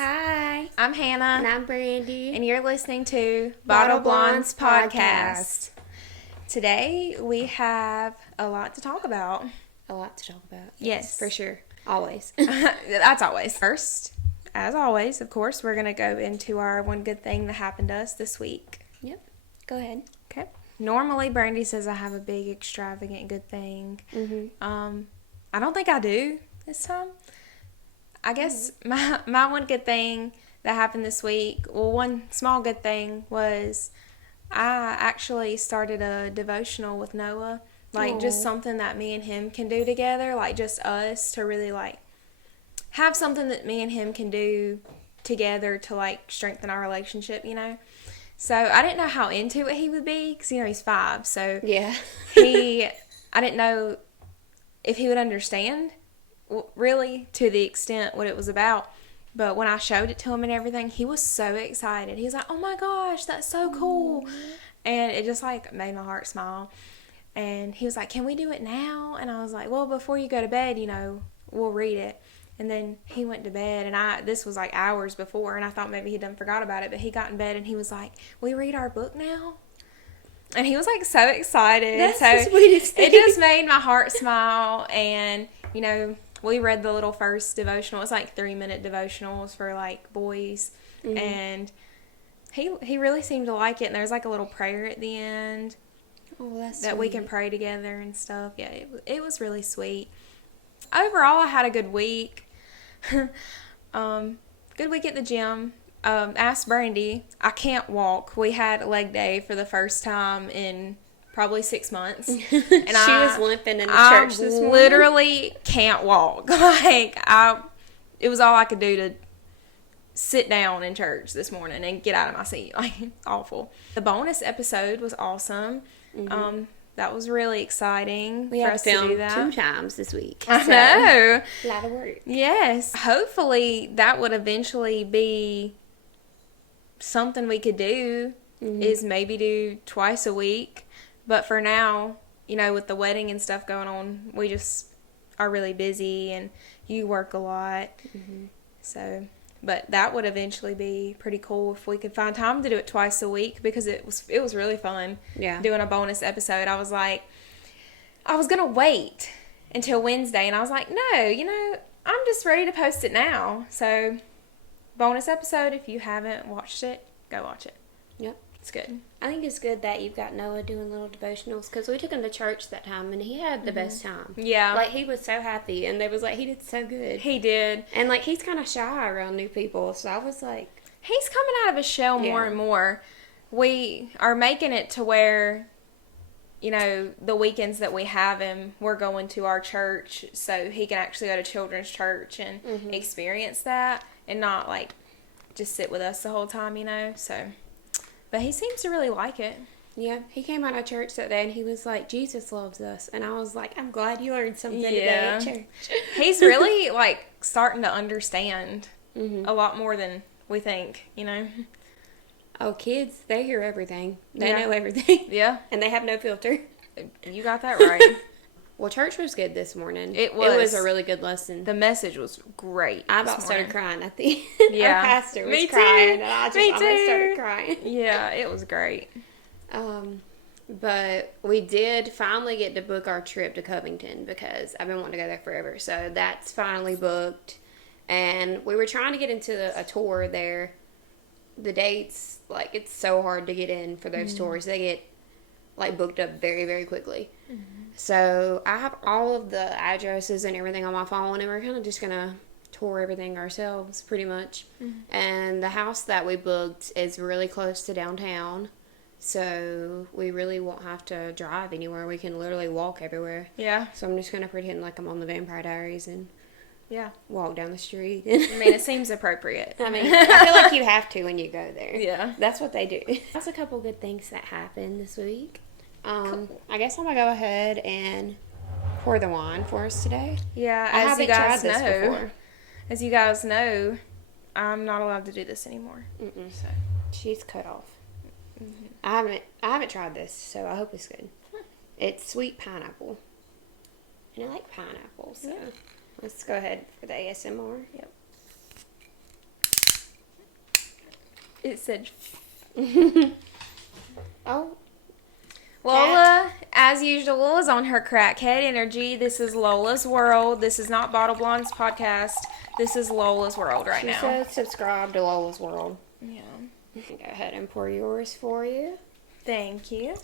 Hi. I'm Hannah. And I'm Brandy. And you're listening to Bottle Bottle Blondes Blondes Podcast. Today we have a lot to talk about. A lot to talk about. Yes. For sure. Always. That's always. First, as always, of course, we're going to go into our one good thing that happened to us this week. Yep. Go ahead. Okay. Normally, Brandy says I have a big, extravagant good thing. Mm-hmm. I don't think I do this time. I guess my one good thing that happened this week, well, one small good thing was I actually started a devotional with Noah. Like, just something that me and him can do together. Like, just us to really, like, have something that me and him can do together to, like, strengthen our relationship, you know? So, I didn't know how into it he would be because, you know, he's 5. So, Yeah. I didn't know if he would understand, really, to the extent what it was about. But when I showed it to him and everything, he was so excited. He was like, oh my gosh, that's so cool. And it just, like, made my heart smile. And he was like, can we do it now? And I was like, well, before you go to bed, you know, we'll read it. And then he went to bed, and this was like hours before, and I thought maybe he'd done forgot about it, but he got in bed and he was like, we read our book now? And he was like so excited. That's so the sweetest thing. It just made my heart smile. And, you know, we read the little first devotional. It's like 3-minute devotionals for like boys. Mm-hmm. And he really seemed to like it. And there's like a little prayer at the end. Oh, that's that sweet. We can pray together and stuff. Yeah, it was really sweet. Overall, I had a good week. Good week at the gym. Asked Brandy. I can't walk. We had leg day for the first time in probably 6 months. And she was limping in the church this morning. I literally can't walk. It was all I could do to sit down in church this morning and get out of my seat. Like, awful. The bonus episode was awesome. Mm-hmm. That was really exciting we for us to do that. 2 times this week. I know. A lot of work. Yes. Hopefully that would eventually be something we could do, is maybe do twice a week. But for now, you know, with the wedding and stuff going on, we just are really busy and you work a lot. Mm-hmm. So... But that would eventually be pretty cool if we could find time to do it twice a week, because it was really fun. Yeah. Doing a bonus episode. I was going to wait until Wednesday, and I was like, no, you know, I'm just ready to post it now. So, bonus episode, if you haven't watched it, go watch it. Yep. It's good. I think it's good that you've got Noah doing little devotionals, because we took him to church that time and he had the best time. Yeah. Like, he was so happy, and they was like, he did so good. He did. And, like, he's kind of shy around new people, so I was like... He's coming out of his shell more and more. We are making it to where, you know, the weekends that we have him, we're going to our church so he can actually go to children's church and experience that and not, like, just sit with us the whole time, you know, so... But he seems to really like it. Yeah, he came out of church that day and he was like, Jesus loves us. And I was like, I'm glad you learned something today at church. He's really, like, starting to understand a lot more than we think, you know. Oh, kids, they hear everything. They know everything. Yeah. And they have no filter. You got that right. Well, church was good this morning. It was a really good lesson. The message was great. I about started crying at the end. Yeah. Our pastor was Me crying, too. and I just Me almost too. started crying. Yeah, it was great. But we did finally get to book our trip to Covington, because I've been wanting to go there forever. So that's finally booked. And we were trying to get into a tour there. The dates, like, it's so hard to get in for those tours. They get, like, booked up very, very quickly. So I have all of the addresses and everything on my phone, and we're kind of just going to tour everything ourselves, pretty much. And the house that we booked is really close to downtown, so we really won't have to drive anywhere. We can literally walk everywhere. Yeah. So I'm just going to pretend like I'm on the Vampire Diaries and walk down the street. I mean, it seems appropriate. I mean, I feel like you have to when you go there. Yeah. That's what they do. That's a couple good things that happened this week. I guess I'm going to go ahead and pour the wine for us today. Yeah, I haven't tried this before. As you guys know, I'm not allowed to do this anymore. So she's cut off. I haven't tried this, so I hope it's good. It's sweet pineapple. And I like pineapple, so let's go ahead for the ASMR. Yep. It said... Oh. Lola, as usual, is on her crackhead energy. This is Lola's World. This is not Bottle Blonde's podcast. This is Lola's World right now. She said subscribe to Lola's World. Yeah. Go ahead and pour yours for you. Thank you.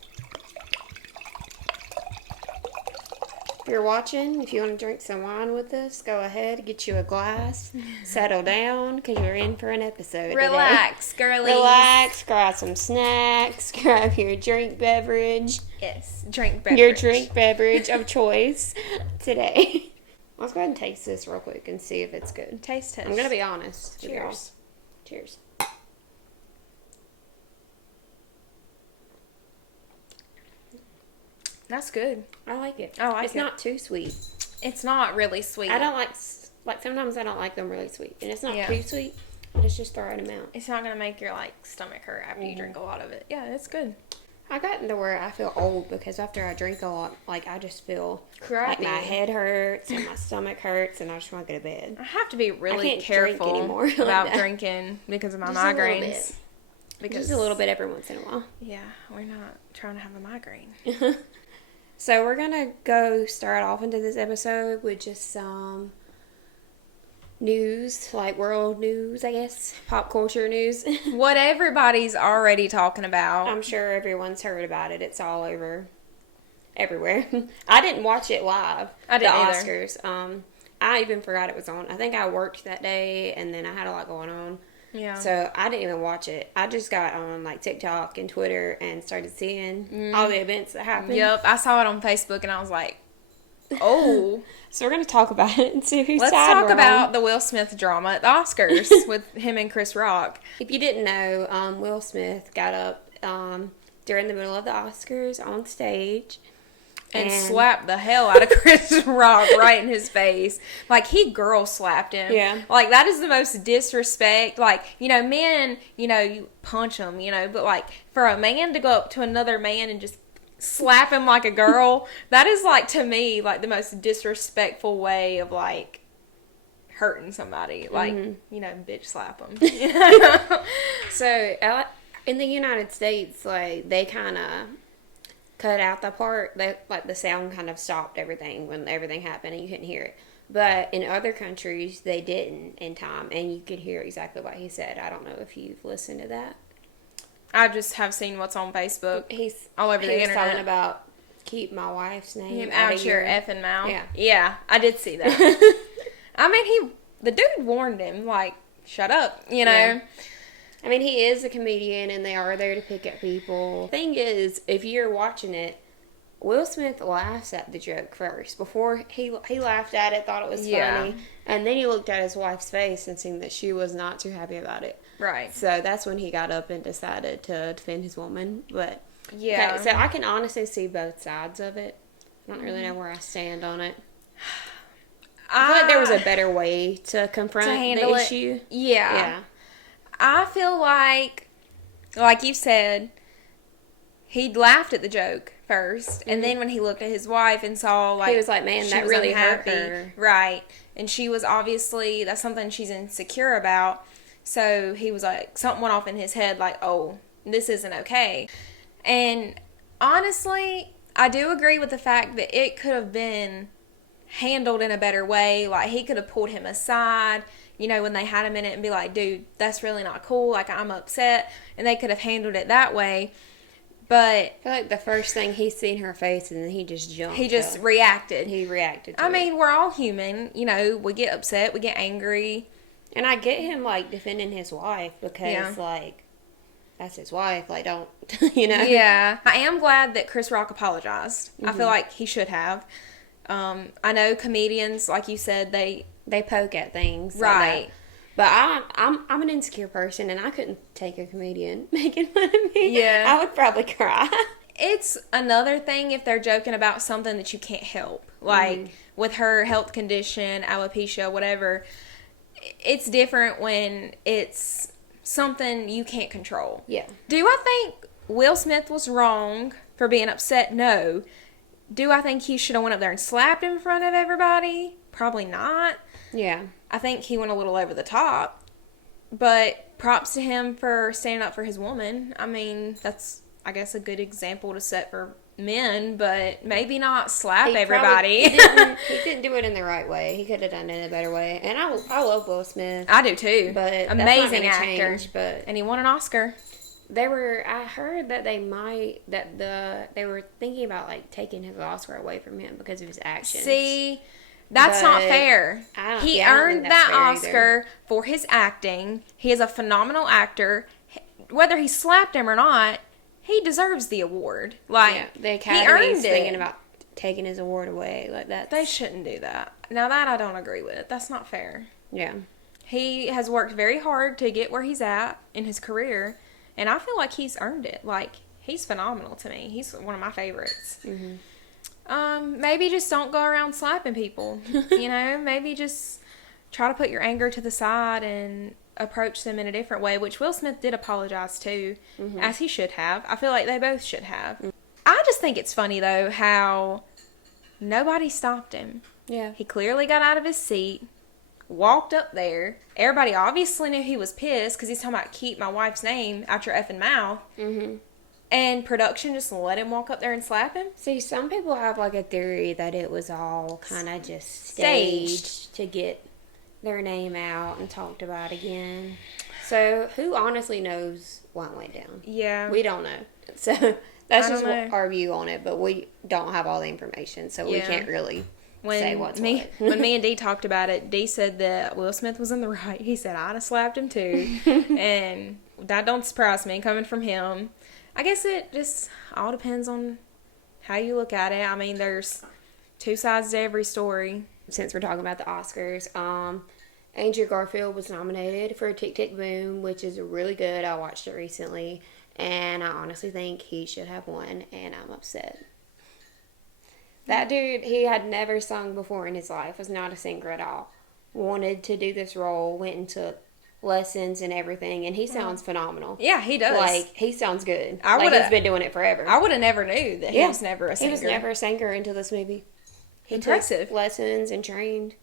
If you're watching, if you want to drink some wine with us, go ahead, get you a glass, settle down, because you're in for an episode Relax, today. girlies. Relax, grab some snacks, grab your drink beverage. Yes, drink beverage. Your drink beverage of choice today. Let's go ahead and taste this real quick and see if it's good. Taste test. I'm going to be honest. Cheers. Cheers. That's good. I like it. I like it. It's not too sweet. It's not really sweet. I don't like sometimes I don't like them really sweet. And it's not too sweet, but it's just the right amount. It's not going to make your, stomach hurt after you drink a lot of it. Yeah, it's good. I gotten to where I feel old because after I drink a lot, I just feel Crappy. like my head hurts and my stomach hurts and I just want to go to bed. I have to be really can't careful drink anymore like about that. drinking because of my Just a little migraines. bit. Because Just a little bit every once in a while. Yeah, we're not trying to have a migraine. So we're going to go start off into this episode with just some news, world news, I guess. Pop culture news. What everybody's already talking about. I'm sure everyone's heard about it. It's all over everywhere. I didn't watch it live. I didn't the either. Oscars. I even forgot it was on. I think I worked that day and then I had a lot going on. Yeah. So I didn't even watch it. I just got on TikTok and Twitter and started seeing all the events that happened. Yep, I saw it on Facebook and I was like, oh. So we're going to talk about it and see who's Let's talk about the Will Smith drama at the Oscars with him and Chris Rock. If you didn't know, Will Smith got up during the middle of the Oscars on stage. And slapped the hell out of Chris Rock right in his face. He girl slapped him. Yeah. That is the most disrespect. Men, you punch them, but for a man to go up to another man and just slap him like a girl, that is to me, the most disrespectful way of hurting somebody. Bitch slap them. So, in the United States, they kind of cut out the part that the sound kind of stopped everything when everything happened and you couldn't hear it. But in other countries they didn't in time and you could hear exactly what he said. I don't know if you've listened to that. I just have seen what's on Facebook. He's all over the internet. He was talking about keep my wife's name out your effing mouth. Yeah, I did see that. I mean, the dude warned him, shut up, you know. Yeah. I mean, he is a comedian, and they are there to pick at people. Thing is, if you're watching it, Will Smith laughs at the joke first. Before, he laughed at it, thought it was funny, and then he looked at his wife's face and seen that she was not too happy about it. Right. So that's when he got up and decided to defend his woman. But yeah, so I can honestly see both sides of it. I don't really know where I stand on it. I feel like there was a better way to confront the issue. Yeah. I feel like you said, he laughed at the joke first, and then when he looked at his wife and saw, he was like, man, that really hurt her. Right. And she was obviously, that's something she's insecure about. So he was something went off in his head, oh, this isn't okay. And honestly, I do agree with the fact that it could have been handled in a better way. He could have pulled him aside, when they had a minute and be like, dude, that's really not cool. I'm upset. And they could have handled it that way. But I feel like the first thing he seen her face and then he just jumped. He just reacted. He reacted to I mean, we're all human. We get upset. We get angry. And I get him, defending his wife because, that's his wife. Don't, Yeah. I am glad that Chris Rock apologized. Mm-hmm. I feel like he should have. I know comedians, like you said, they poke at things. Right. But I'm an insecure person, and I couldn't take a comedian making fun of me. Yeah. I would probably cry. It's another thing if they're joking about something that you can't help. With her health condition, alopecia, whatever. It's different when it's something you can't control. Yeah. Do I think Will Smith was wrong for being upset? No. Do I think he should have went up there and slapped him in front of everybody? Probably not. Yeah. I think he went a little over the top. But props to him for standing up for his woman. I mean, that's, I guess, a good example to set for men, but maybe not slap everybody. He didn't do it in the right way. He could have done it in a better way. And I love Will Smith. I do too. But amazing actor. Change, but and he won an Oscar. I heard that they were thinking about like taking his Oscar away from him because of his actions. See, that's not fair. He earned that Oscar for his acting. He is a phenomenal actor. Whether he slapped him or not, he deserves the award. Like, the Academy's thinking about taking his award away like that. They shouldn't do that. Now that I don't agree with. That's not fair. Yeah. He has worked very hard to get where he's at in his career, and I feel like he's earned it. Like, he's phenomenal to me. He's one of my favorites. Mm-hmm. Maybe just don't go around slapping people. You know, maybe just try to put your anger to the side and approach them in a different way, which Will Smith did apologize to, as he should have. I feel like they both should have. I just think it's funny, though, how nobody stopped him. Yeah. He clearly got out of his seat, walked up there. Everybody obviously knew he was pissed because he's talking about keep my wife's name out your effing mouth. Mm-hmm. And production just let him walk up there and slap him. See, some people have like a theory that it was all kind of just staged to get their name out and talked about again. So who honestly knows what went down? Yeah. We don't know. So that's just our view on it, but we don't have all the information, so we can't really say what's what. When me and Dee talked about it, Dee said that Will Smith was in the right. He said, I'd have slapped him too. And that don't surprise me coming from him. I guess it just all depends on how you look at it. I mean, there's two sides to every story. Since we're talking about the Oscars, Andrew Garfield was nominated for Tick, Tick, Boom, which is really good. I watched it recently, and I honestly think he should have won, and I'm upset. That dude, he had never sung before in his life, was not a singer at all. Wanted to do this role, went into lessons and everything, and he sounds phenomenal. Yeah, he does. Like, he sounds good. He's been doing it forever. I would have never knew that he was never a singer. He was never a singer until this movie. He Impressive. took lessons and trained.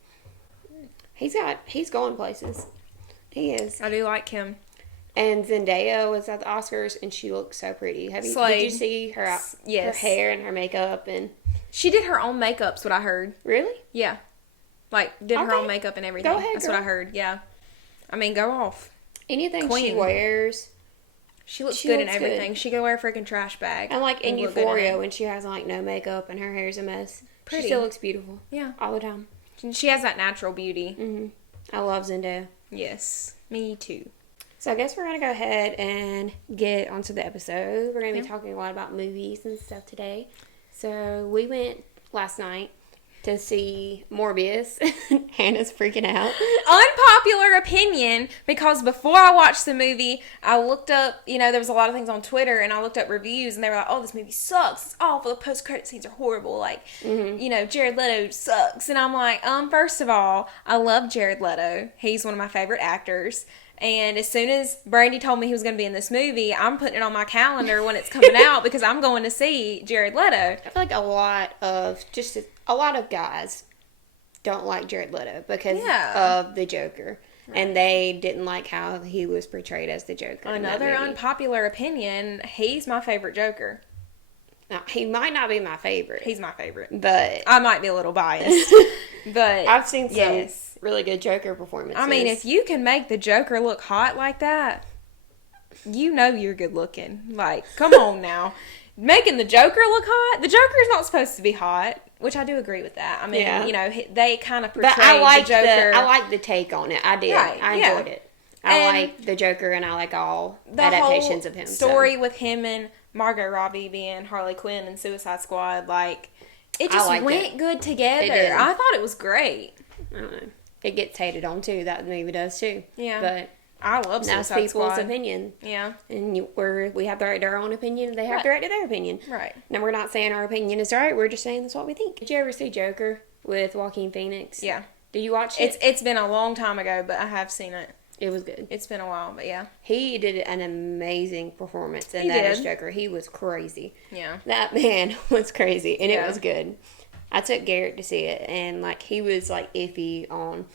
He's going places. He is. I do like him. And Zendaya was at the Oscars, and she looked so pretty. Did you see her her hair and her makeup? And she did her own makeup's what I heard. Really? Yeah. Like, did her own makeup and everything. Go ahead, That's what I heard, yeah. I mean, go off. Anything she wears. She looks good in everything. Good. She could wear a freaking trash bag. And like in Euphoria, when she has like no makeup and her hair's a mess. Pretty. She still looks beautiful. Yeah. All the time. She has that natural beauty. Mm-hmm. I love Zendaya. Yes. Me too. So I guess we're going to go ahead and get onto the episode. We're going to be talking a lot about movies and stuff today. So we went last night to see Morbius. Hannah's freaking out. Unpopular opinion, because before I watched the movie, I looked up, there was a lot of things on Twitter, and I looked up reviews, and they were like, oh, this movie sucks. It's awful. The post-credit scenes are horrible. Like, Jared Leto sucks. And I'm like, first of all, I love Jared Leto. He's one of my favorite actors. And as soon as Brandy told me he was going to be in this movie, I'm putting it on my calendar when it's coming out because I'm going to see Jared Leto. I feel like a lot of guys don't like Jared Leto because of the Joker. Right. And they didn't like how he was portrayed as the Joker. Another unpopular opinion, he's my favorite Joker. Now, he might not be my favorite. He's my favorite. But I might be a little biased. But I've seen some really good Joker performances. I mean, if you can make the Joker look hot like that, you're good looking. Like, come on now. Making the Joker look hot? The Joker's not supposed to be hot, which I do agree with that. I mean, they kind of portrayed the Joker. I like the take on it. I did. Right, I enjoyed it. I like the Joker, and I like all the adaptations of him. Story with him and Margot Robbie being Harley Quinn and Suicide Squad, like, it just went good together. It did. I thought it was great. I don't know. It gets hated on too. That movie does too. Yeah. But I love Suicide Squad. That's people's opinion. Yeah. And we have the right to our own opinion, and they have the right to their opinion. Right. Now, we're not saying our opinion is right. We're just saying that's what we think. Did you ever see Joker with Joaquin Phoenix? Yeah. Did you watch it? It's been a long time ago, but I have seen it. It was good. It's been a while, but yeah. He did an amazing performance in that as Joker. He was crazy. Yeah. That man was crazy, and it was good. I took Garrett to see it, and, like, he was, like, iffy on,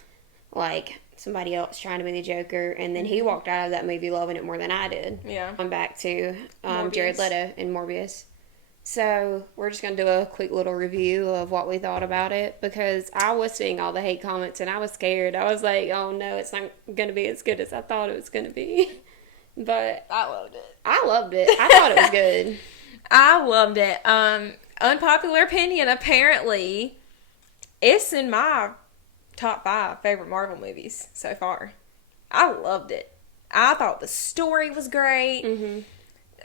like, somebody else trying to be the Joker, and then he walked out of that movie loving it more than I did. Yeah. I'm back to Morbius. Jared Leto in Morbius. So we're just going to do a quick little review of what we thought about it, because I was seeing all the hate comments and I was scared. I was like, oh no, it's not going to be as good as I thought it was going to be. But I loved it. I loved it. I thought it was good. I loved it. Unpopular opinion, apparently, it's in my top 5 favorite Marvel movies so far. I loved it. I thought the story was great. Mm-hmm.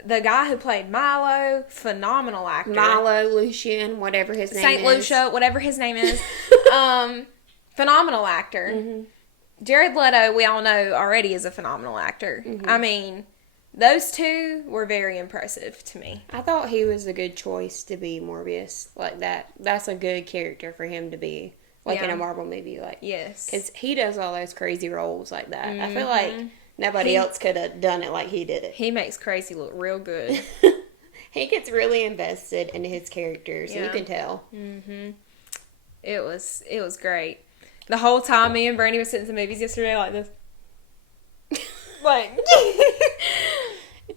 The guy who played Milo, phenomenal actor. Milo, Lucian, whatever his name is. St. Lucia, whatever his name is. Phenomenal actor. Mm-hmm. Jared Leto, we all know already, is a phenomenal actor. Mm-hmm. I mean, those two were very impressive to me. I thought he was a good choice to be Morbius. Like that. That's a good character for him to be. Like in a Marvel movie. Like, yes. because he does all those crazy roles like that. Mm-hmm. I feel like nobody else could have done it like he did it. He makes crazy look real good. He gets really invested in his characters. You can tell. Mm-hmm. It was great. The whole time me and Brandy were sitting in the movies yesterday like this. Like,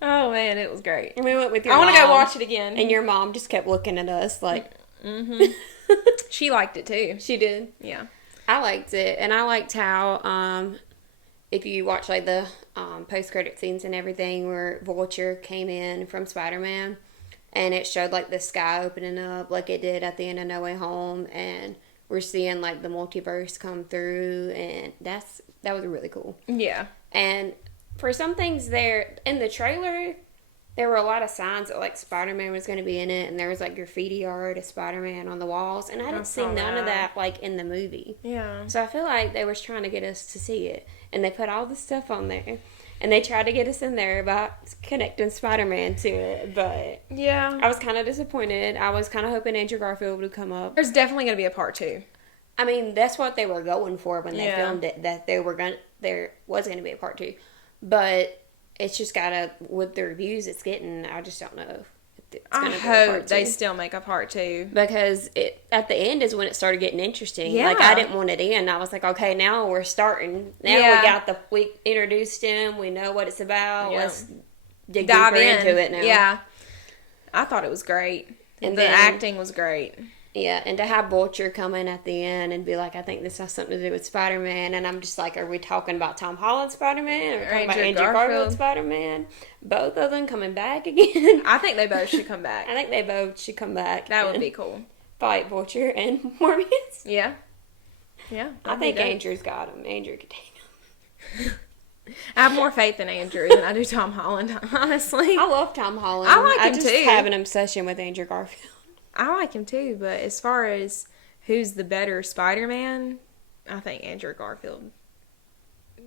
oh man, it was great. And we went with your mom. I want to go watch it again. And your mom just kept looking at us like. Mm-hmm. She liked it too. She did. Yeah. I liked it. And I liked how, if you watch like the post-credit scenes and everything where Vulture came in from Spider-Man, and it showed like the sky opening up like it did at the end of No Way Home, and we're seeing like the multiverse come through, and that was really cool. Yeah. And for some things there in the trailer, there were a lot of signs that like Spider-Man was going to be in it, and there was like graffiti art of Spider-Man on the walls, and I didn't see none of that like in the movie. Yeah. So I feel like they was trying to get us to see it, and they put all this stuff on there, and they tried to get us in there about connecting Spider-Man to it, but yeah, I was kind of disappointed. I was kind of hoping Andrew Garfield would come up. There's definitely going to be a part 2. I mean, that's what they were going for when they filmed it, that there was going to be a part 2, but it's just gotta, with the reviews it's getting, I just don't know if it's gonna be a part 2. I hope they still make a part 2. Because at the end is when it started getting interesting. Yeah. Like, I didn't want it in. I was like, okay, now we're starting. Now we introduced him. We know what it's about. Yeah. Let's dive Dive into it now. Yeah. I thought it was great. And the acting was great. Yeah, and to have Vulture come in at the end and be like, I think this has something to do with Spider-Man, and I'm just like, are we talking about Tom Holland Spider-Man, or talking about Andrew Garfield Spider-Man? Both of them coming back again? I think they both should come back. I think they both should come back. That would be cool. Fight Vulture and Morbius. Yeah. Yeah. I think Andrew's got him. Andrew could take him. I have more faith in Andrew than I do Tom Holland, honestly. I love Tom Holland. I like him just too. have an obsession with Andrew Garfield. I like him too, but as far as who's the better Spider-Man, I think Andrew Garfield.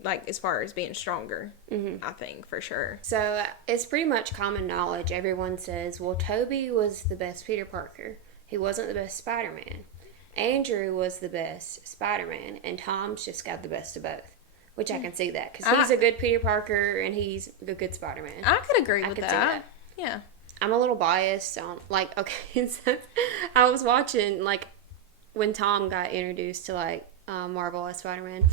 Like, as far as being stronger, I think, for sure. So, it's pretty much common knowledge. Everyone says, well, Tobey was the best Peter Parker. He wasn't the best Spider-Man. Andrew was the best Spider-Man, and Tom's just got the best of both. Which I can see that, because he's a good Peter Parker, and he's a good Spider-Man. I could agree with that. See that. Yeah. I'm a little biased on, like, okay, so I was watching, like, when Tom got introduced to, like, Marvel as Spider-Man,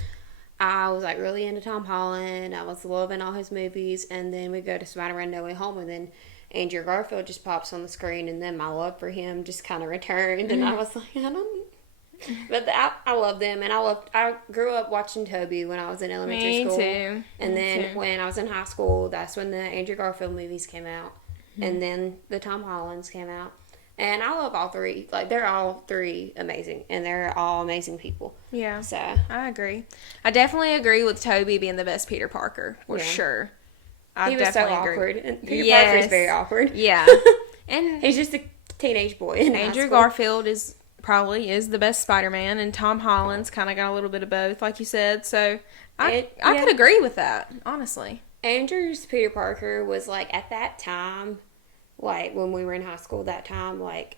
I was, like, really into Tom Holland. I was loving all his movies, and then we go to Spider-Man No Way Home, and then Andrew Garfield just pops on the screen, and then my love for him just kind of returned, and I was like, I don't... But I love them, and I grew up watching Tobey when I was in elementary school. Me too. And then when I was in high school, that's when the Andrew Garfield movies came out. And then the Tom Hollands came out. And I love all three. Like, they're all three amazing. And they're all amazing people. Yeah. So. I agree. I definitely agree with Tobey being the best Peter Parker. For sure. He was so awkward. And Peter Parker's very awkward. Yeah. And he's just a teenage boy in Andrew Garfield probably is the best Spider-Man. And Tom Holland's kind of got a little bit of both, like you said. So, I could agree with that, honestly. Andrew's Peter Parker was, like, at that time, like, when we were in high school that time, like,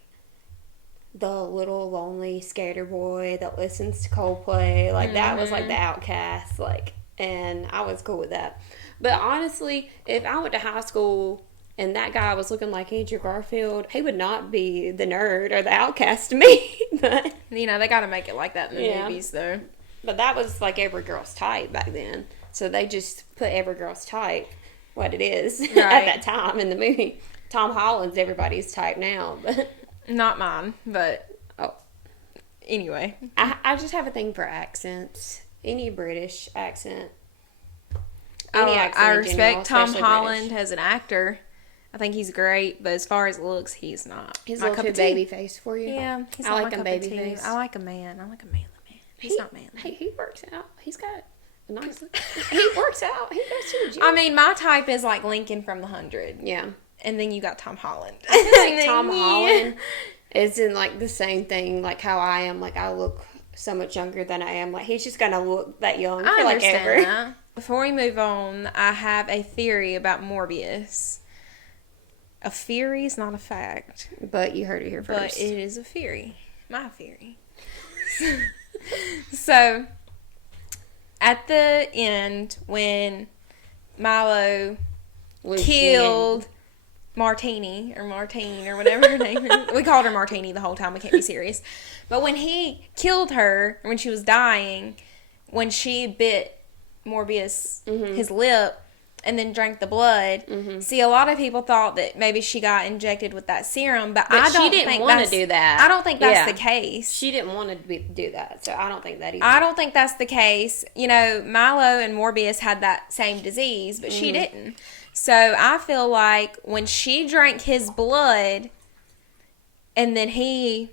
the little lonely skater boy that listens to Coldplay, like, that was, like, the outcast, like, and I was cool with that. But honestly, if I went to high school and that guy was looking like Andrew Garfield, he would not be the nerd or the outcast to me. But you know, they got to make it like that in the movies, though. But that was like every girl's type back then. So they just put every girl's type what it is at that time in the movie. Tom Holland's everybody's type now, but Not mine, but anyway. I just have a thing for accents. Any British accent. I respect Tom Holland British. as an actor. I think he's great, but as far as looks, he's not. He's a little too baby face for you. Yeah, he's I not like my him cup of baby tea. face. I like a man. I like a manly man. He's not manly. Hey, he works out. He's got a nice. He works out. He goes to the gym. I mean, my type is like Lincoln from The 100. Yeah. And then you got Tom Holland. I feel like Tom Holland is in like the same thing, like how I am. Like I look so much younger than I am. Like he's just gonna look that young for like ever. That. Before we move on, I have a theory about Morbius. A theory is not a fact. But you heard it here first. But it is a theory. My theory. So, at the end, when Milo killed Martini, or Martine, or whatever her name is. We called her Martini the whole time. We can't be serious. But when he killed her, when she was dying, when she bit Morbius his lip, and then drank the blood. See, a lot of people thought that maybe she got injected with that serum, but I don't she didn't think want to do that. I don't think that's the case. She didn't want to do that, so I don't think that either. I don't think that's the case. You know, Milo and Morbius had that same disease, but she didn't. So I feel like when she drank his blood, and then he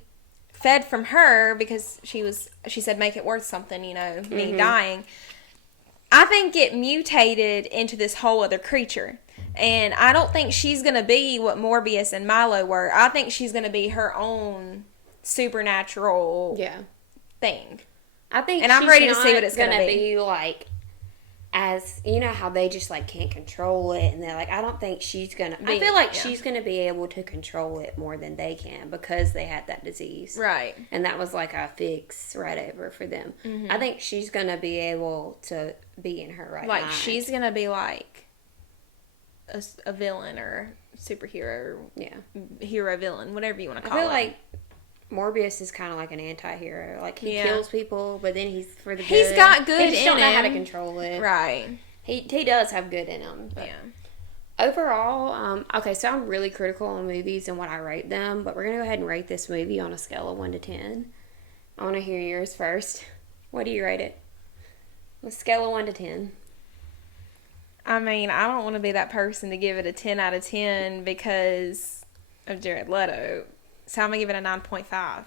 fed from her because she said make it worth something, you know, me dying. I think it mutated into this whole other creature. And I don't think she's going to be what Morbius and Milo were. I think she's going to be her own supernatural thing. I think and I'm ready to see what it's going to be like, as you know how they just like can't control it, and they're like, I don't think she's going to. I feel like she's going to be able to control it more than they can because they had that disease. Right. And that was like a fix right over for them. I think she's going to be able to be in her right mind. Like, she's going to be like a villain or superhero. Hero villain, whatever you want to call it. I feel like Morbius is kind of like an anti-hero. Like, he kills people, but then he's for the good. He's got good in him. He just don't know how to control it. Right. He does have good in him. But overall, okay, so I'm really critical on movies and what I rate them, but we're going to go ahead and rate this movie on a scale of 1 to 10. I want to hear yours first. What do you rate it? On a scale of 1 to 10. I mean, I don't want to be that person to give it a 10 out of 10 because of Jared Leto. So I'm going to give it a 9.5.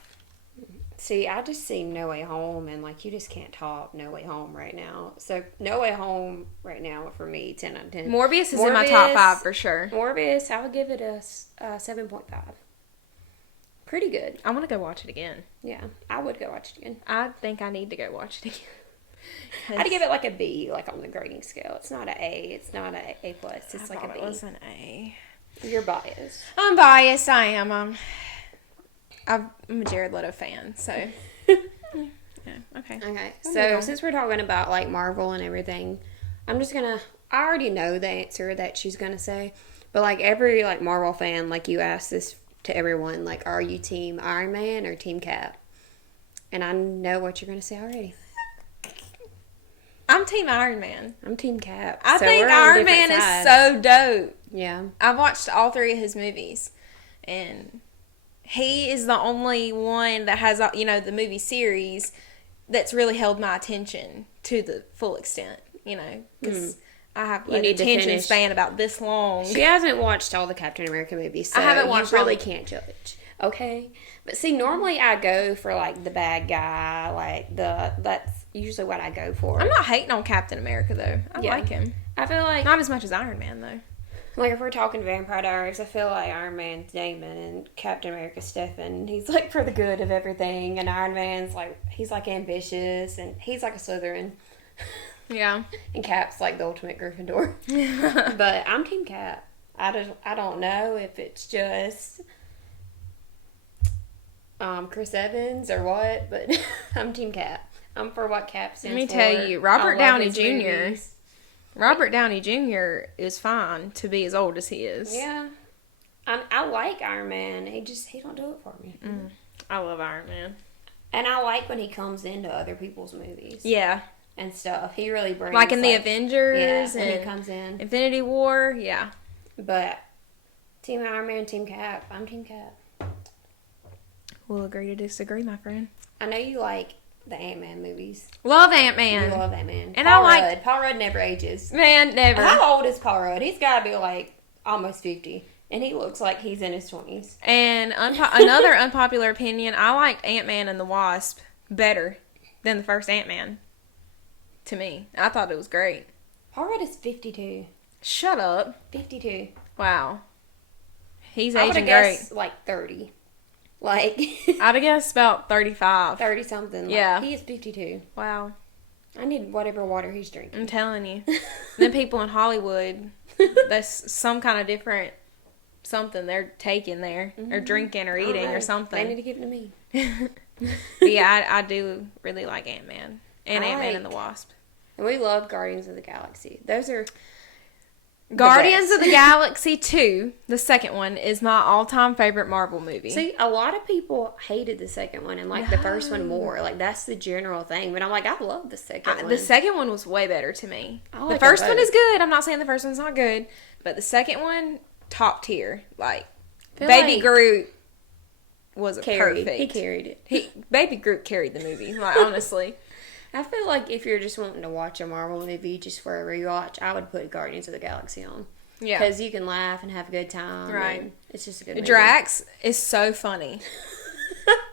See, I just see No Way Home, and, like, you just can't top No Way Home right now. So, No Way Home right now, for me, 10 out of 10. Morbius is in my top 5 for sure. Morbius, I would give it a 7.5. Pretty good. I want to go watch it again. Yeah, I would go watch it again. I think I need to go watch it again. I'd give it like a B, like on the grading scale. It's not an A. It's not an A+. It's like a B. It was an A. You're biased. I'm biased. I am. I'm a Jared Leto fan, so. Okay. Okay. So since we're talking about like Marvel and everything, I'm just gonna. I already know the answer that she's gonna say, but like every like Marvel fan, like you ask this to everyone, like, are you Team Iron Man or Team Cap? And I know what you're gonna say already. I'm Team Iron Man. I'm Team Cap. I think Iron Man is so dope. Yeah. I've watched all 3 of his movies, and he is the only one that has, you know, the movie series that's really held my attention to the full extent, you know, because I have an attention span about this long. She hasn't watched all the Captain America movies, so I haven't watched you really can't judge. Okay? But see, normally I go for, like, the bad guy, like, that's usually what I go for. I'm not hating on Captain America, though. I like him. I feel like... Not as much as Iron Man, though. Like, if we're talking Vampire Diaries, I feel like Iron Man's Damon and Captain America's Stefan. He's, like, for the good of everything, and Iron Man's, like, he's, like, ambitious, and he's, like, a Slytherin. Yeah. And Cap's, like, the ultimate Gryffindor. But I'm Team Cap. I don't know if it's just... Chris Evans or what, but I'm Team Cap. I'm for what Cap stands for. Let me tell you, Robert Downey Jr. Robert Downey Jr. is fine to be as old as he is. Yeah. I like Iron Man. He don't do it for me. I love Iron Man. And I like when he comes into other people's movies. Yeah. And stuff. He really brings... Like in the Avengers when and he comes in. Infinity War, yeah. But Team Iron Man, Team Cap. I'm Team Cap. We'll agree to disagree, my friend. I know you like the Ant-Man movies. Love Ant-Man. You love Ant-Man. And Paul I like... Rudd. Paul Rudd never ages. Man, never. How old is Paul Rudd? He's got to be like almost 50. And he looks like he's in his 20s. And another unpopular opinion, I liked Ant-Man and the Wasp better than the first Ant-Man. To me. I thought it was great. Paul Rudd is 52. Shut up. 52. Wow. He's I would aging have great. guessed like 30. Like... I'd have guessed about 35. 30 something. Yeah. Like, he is 52. Wow. I need whatever water he's drinking. I'm telling you. Then people in Hollywood, that's some kind of different something they're taking there. Or drinking or eating or something. They need to give it to me. But yeah, I do really like Ant-Man. And Ant-Man and the Wasp. And we love Guardians of the Galaxy. Those are... Guardians of the Galaxy 2, the second one, is my all-time favorite Marvel movie. See, a lot of people hated the second one and liked the first one more. Like, that's the general thing. But I'm like, I love the second one. The second one was way better to me. I like the first them one both. is good. I'm not saying the first one's not good. But the second one, top tier. Like, Feel Baby like Groot was carried. perfect. He carried it. Baby Groot carried the movie, like, honestly. I feel like if you're just wanting to watch a Marvel movie just for a rewatch, I would put Guardians of the Galaxy on. Yeah. Because you can laugh and have a good time. Right. And it's just a good movie. Drax is so funny.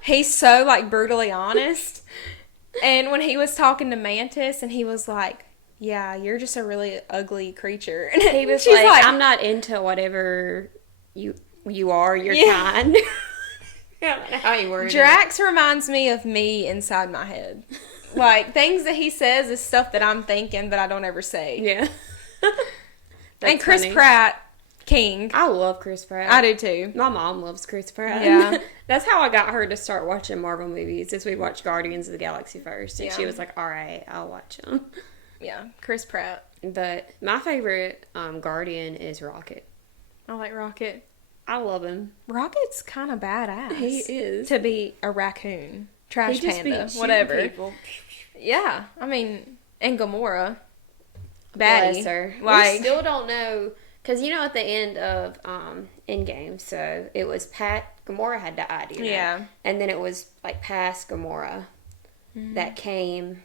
He's so, like, brutally honest. And when he was talking to Mantis and he was like, yeah, you're just a really ugly creature. And He was she's like, I'm not into whatever you are. You're kind. I don't know how you worded it. Drax reminds me of me inside my head. Like, things that he says is stuff that I'm thinking, but I don't ever say. Yeah. And Chris funny. Pratt, King. I love Chris Pratt. I do too. My mom loves Chris Pratt. Yeah. That's how I got her to start watching Marvel movies, is we watched Guardians of the Galaxy first. And Yeah. she was like, all right, I'll watch them. Yeah, Chris Pratt. But my favorite Guardian is Rocket. I like Rocket. I love him. Rocket's kind of badass. He is. To be a raccoon, trash He just be panda, shooting whatever. people. Yeah, I mean, and Gamora. Bless Baddie. her. Like, We still don't know, because you know at the end of Endgame, so it was Gamora had died, you know? Yeah. And then it was like past Gamora that came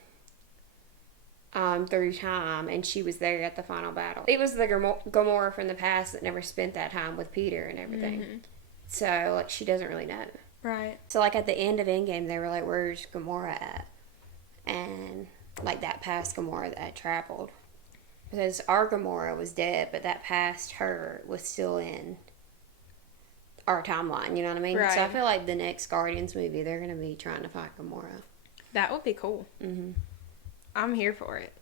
through time, and she was there at the final battle. It was the Gamora from the past that never spent that time with Peter and everything. So, like, she doesn't really know. right. So, like, at the end of Endgame, they were like, where's Gamora at? And, like, that past Gamora that had traveled. Because our Gamora was dead, but that past her was still in our timeline, you know what I mean? Right. So I feel like the next Guardians movie, they're going to be trying to find Gamora. That would be cool. Mm-hmm. I'm here for it.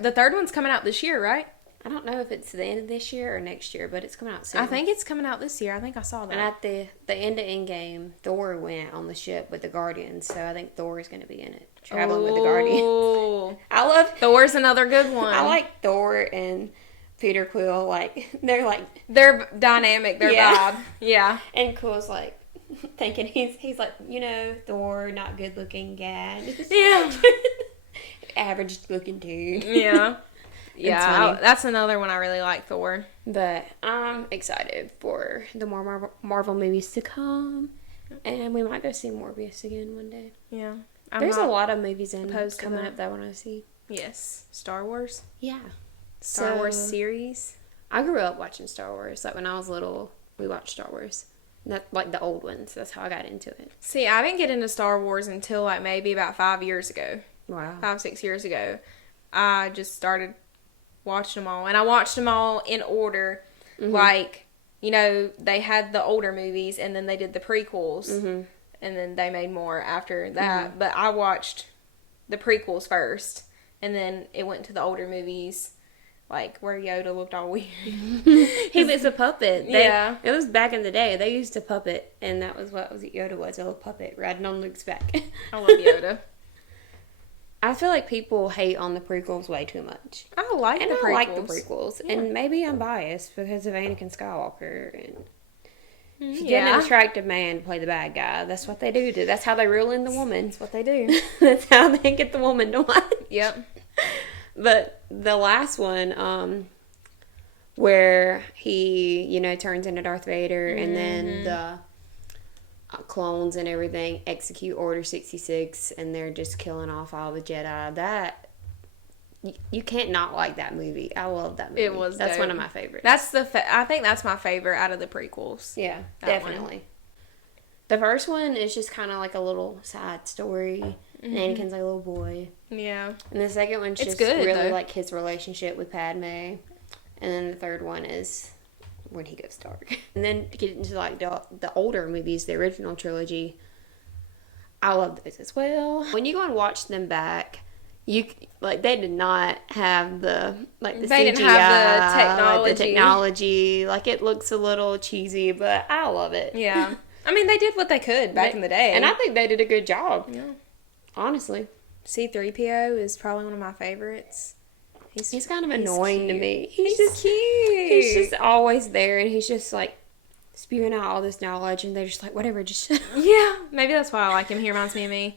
The third one's coming out this year, right? I don't know if it's the end of this year or next year, but it's coming out soon. I think it's coming out this year. I think I saw that. And at the end of Endgame, Thor went on the ship with the Guardians, so I think Thor is going to be in it, traveling with the Guardians. Oh, I love Thor's another good one. I like Thor and Peter Quill. Like, they're like, They're dynamic. Their Yeah. vibe. Yeah. and Quill's like thinking he's like, you know, Thor, not good looking guy. Yeah. Average looking dude. Yeah. Yeah. funny. That's another one I really like, Thor. But I'm excited for the more Marvel movies to come. And we might go see Morbius again one day. Yeah. There's a lot of movies opposed to coming that. up that I want to see. Yes. Star Wars. Yeah. Star So, Wars series. I grew up watching Star Wars. Like when I was little, we watched Star Wars. Not like the old ones. That's how I got into it. See, I didn't get into Star Wars until like maybe about 5 years ago. Wow. 5-6 years ago. I just started watching them all. And I watched them all in order. Mm-hmm. Like, you know, they had the older movies and then they did the prequels. Mm-hmm. And then they made more after that. But I watched the prequels first. And then it went to the older movies. Like, where Yoda looked all weird. He was a puppet. Yeah. It was back in the day. They used to puppet, and that was what Yoda was, a little puppet riding on Luke's back. I love Yoda. I feel like people hate on the prequels way too much. I like And the I prequels. like the prequels. Yeah. And maybe I'm biased because of Anakin Skywalker. And If you get an attractive man to play the bad guy, that's what they do. That's how they reel in the woman. That's what they do. That's how they get the woman to watch. Yep. But the last one, where he, turns into Darth Vader, and then the clones and everything execute Order 66, and they're just killing off all the Jedi. That you can't not like that movie. I love that movie. That's dope. one of my favorites. I think that's my favorite out of the prequels. Yeah, One. definitely. The first one is just kind of like a little side story. And Anakin's like a little boy. Yeah. And the second one's just good, really though. like his relationship with Padme. And then the third one is when he goes dark. And then to get into like the older movies, the original trilogy, I love those as well. When you go and watch them back, they did not have the They CGI, didn't have the technology. Like, it looks a little cheesy, but I love it. Yeah. I mean, they did what they could back in the day. And I think they did a good job. Yeah. Honestly. C-3PO is probably one of my favorites. He's kind of annoying to me. He's just cute. He's just always there, and he's just like spewing out all this knowledge, and they're just like, whatever, just Yeah, maybe that's why I like him. He reminds me of me.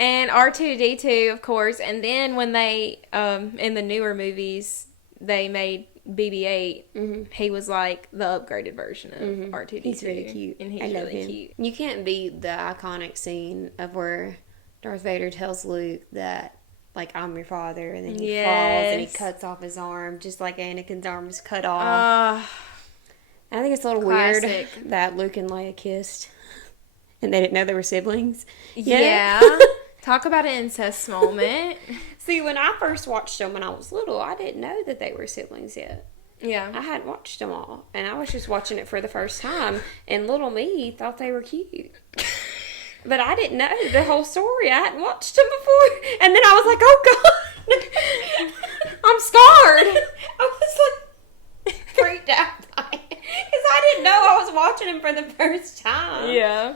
And R2-D2, of course. And then when they, in the newer movies, they made BB-8, he was like the upgraded version of R2-D2. He's really cute. And he's really cute. You can't beat the iconic scene of where Darth Vader tells Luke that, like, I'm your father, and then he falls and he cuts off his arm, just like Anakin's arm was cut off. I think it's a little weird that Luke and Leia kissed, and they didn't know they were siblings. Yeah. Talk about an incest moment. See, when I first watched them when I was little, I didn't know that they were siblings yet. Yeah. I hadn't watched them all, and I was just watching it for the first time, and little me thought they were cute. But I didn't know the whole story. I hadn't watched them before, and then I was like, oh, God. I'm scarred. I was like freaked out by it, because I didn't know I was watching him for the first time. Yeah.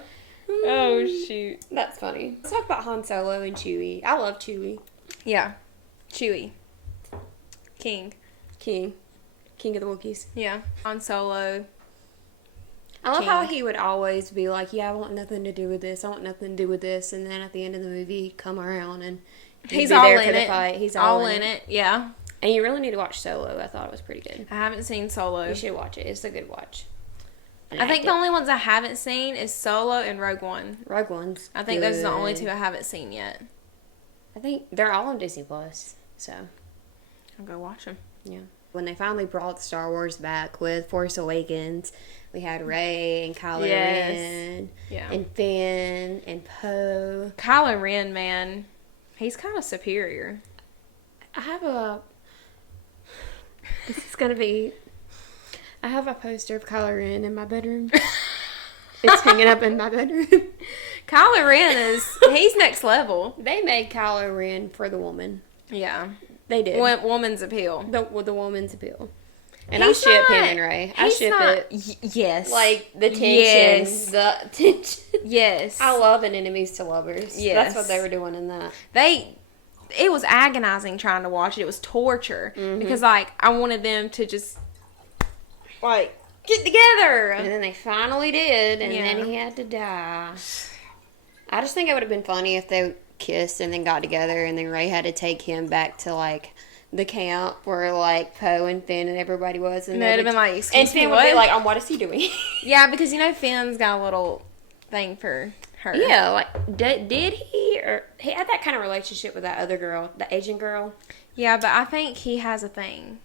Oh, shoot. That's funny. Let's talk about Han Solo and Chewie. I love Chewie. Yeah. Chewie. King of the Wookiees. Yeah. Han Solo. I love how he would always be like, yeah, I want nothing to do with this. I want nothing to do with this. And then at the end of the movie, he'd come around and he's be all there in for the it. fight. He's all in it. Yeah. And you really need to watch Solo. I thought it was pretty good. I haven't seen Solo. You should watch it. It's a good watch. I think the only ones I haven't seen is Solo and Rogue One. Rogue One's I think those are the only two I haven't seen yet. I think they're all on Disney Plus, so I'll go watch them. Yeah. When they finally brought Star Wars back with Force Awakens, we had Rey and Kylo Ren and Finn and Poe. Kylo Ren, man, he's kind of superior. This is gonna be. I have a poster of Kylo Ren in my bedroom. It's hanging up in my bedroom. Kylo Ren he's next level. They made Kylo Ren for the woman. Yeah. They did. Woman's appeal. With the woman's appeal. And I ship him and Rey. I ship it. Yes. Like, the tension. Yes. The tension. Yes. I love an enemies to lovers. Yes. That's what they were doing in that. It was agonizing trying to watch it. It was torture. Because, like, I wanted them to just, like, get together. And then they finally did, and then he had to die. I just think it would have been funny if they kissed and then got together, and then Rey had to take him back to, like, the camp where, like, Poe and Finn and everybody was. And they'd have been like, excuse and me, Finn what? would be like, what is he doing? Yeah, because, Finn's got a little thing for her. Yeah, like, did he? Or he had that kind of relationship with that other girl, the Asian girl. Yeah, but I think he has a thing.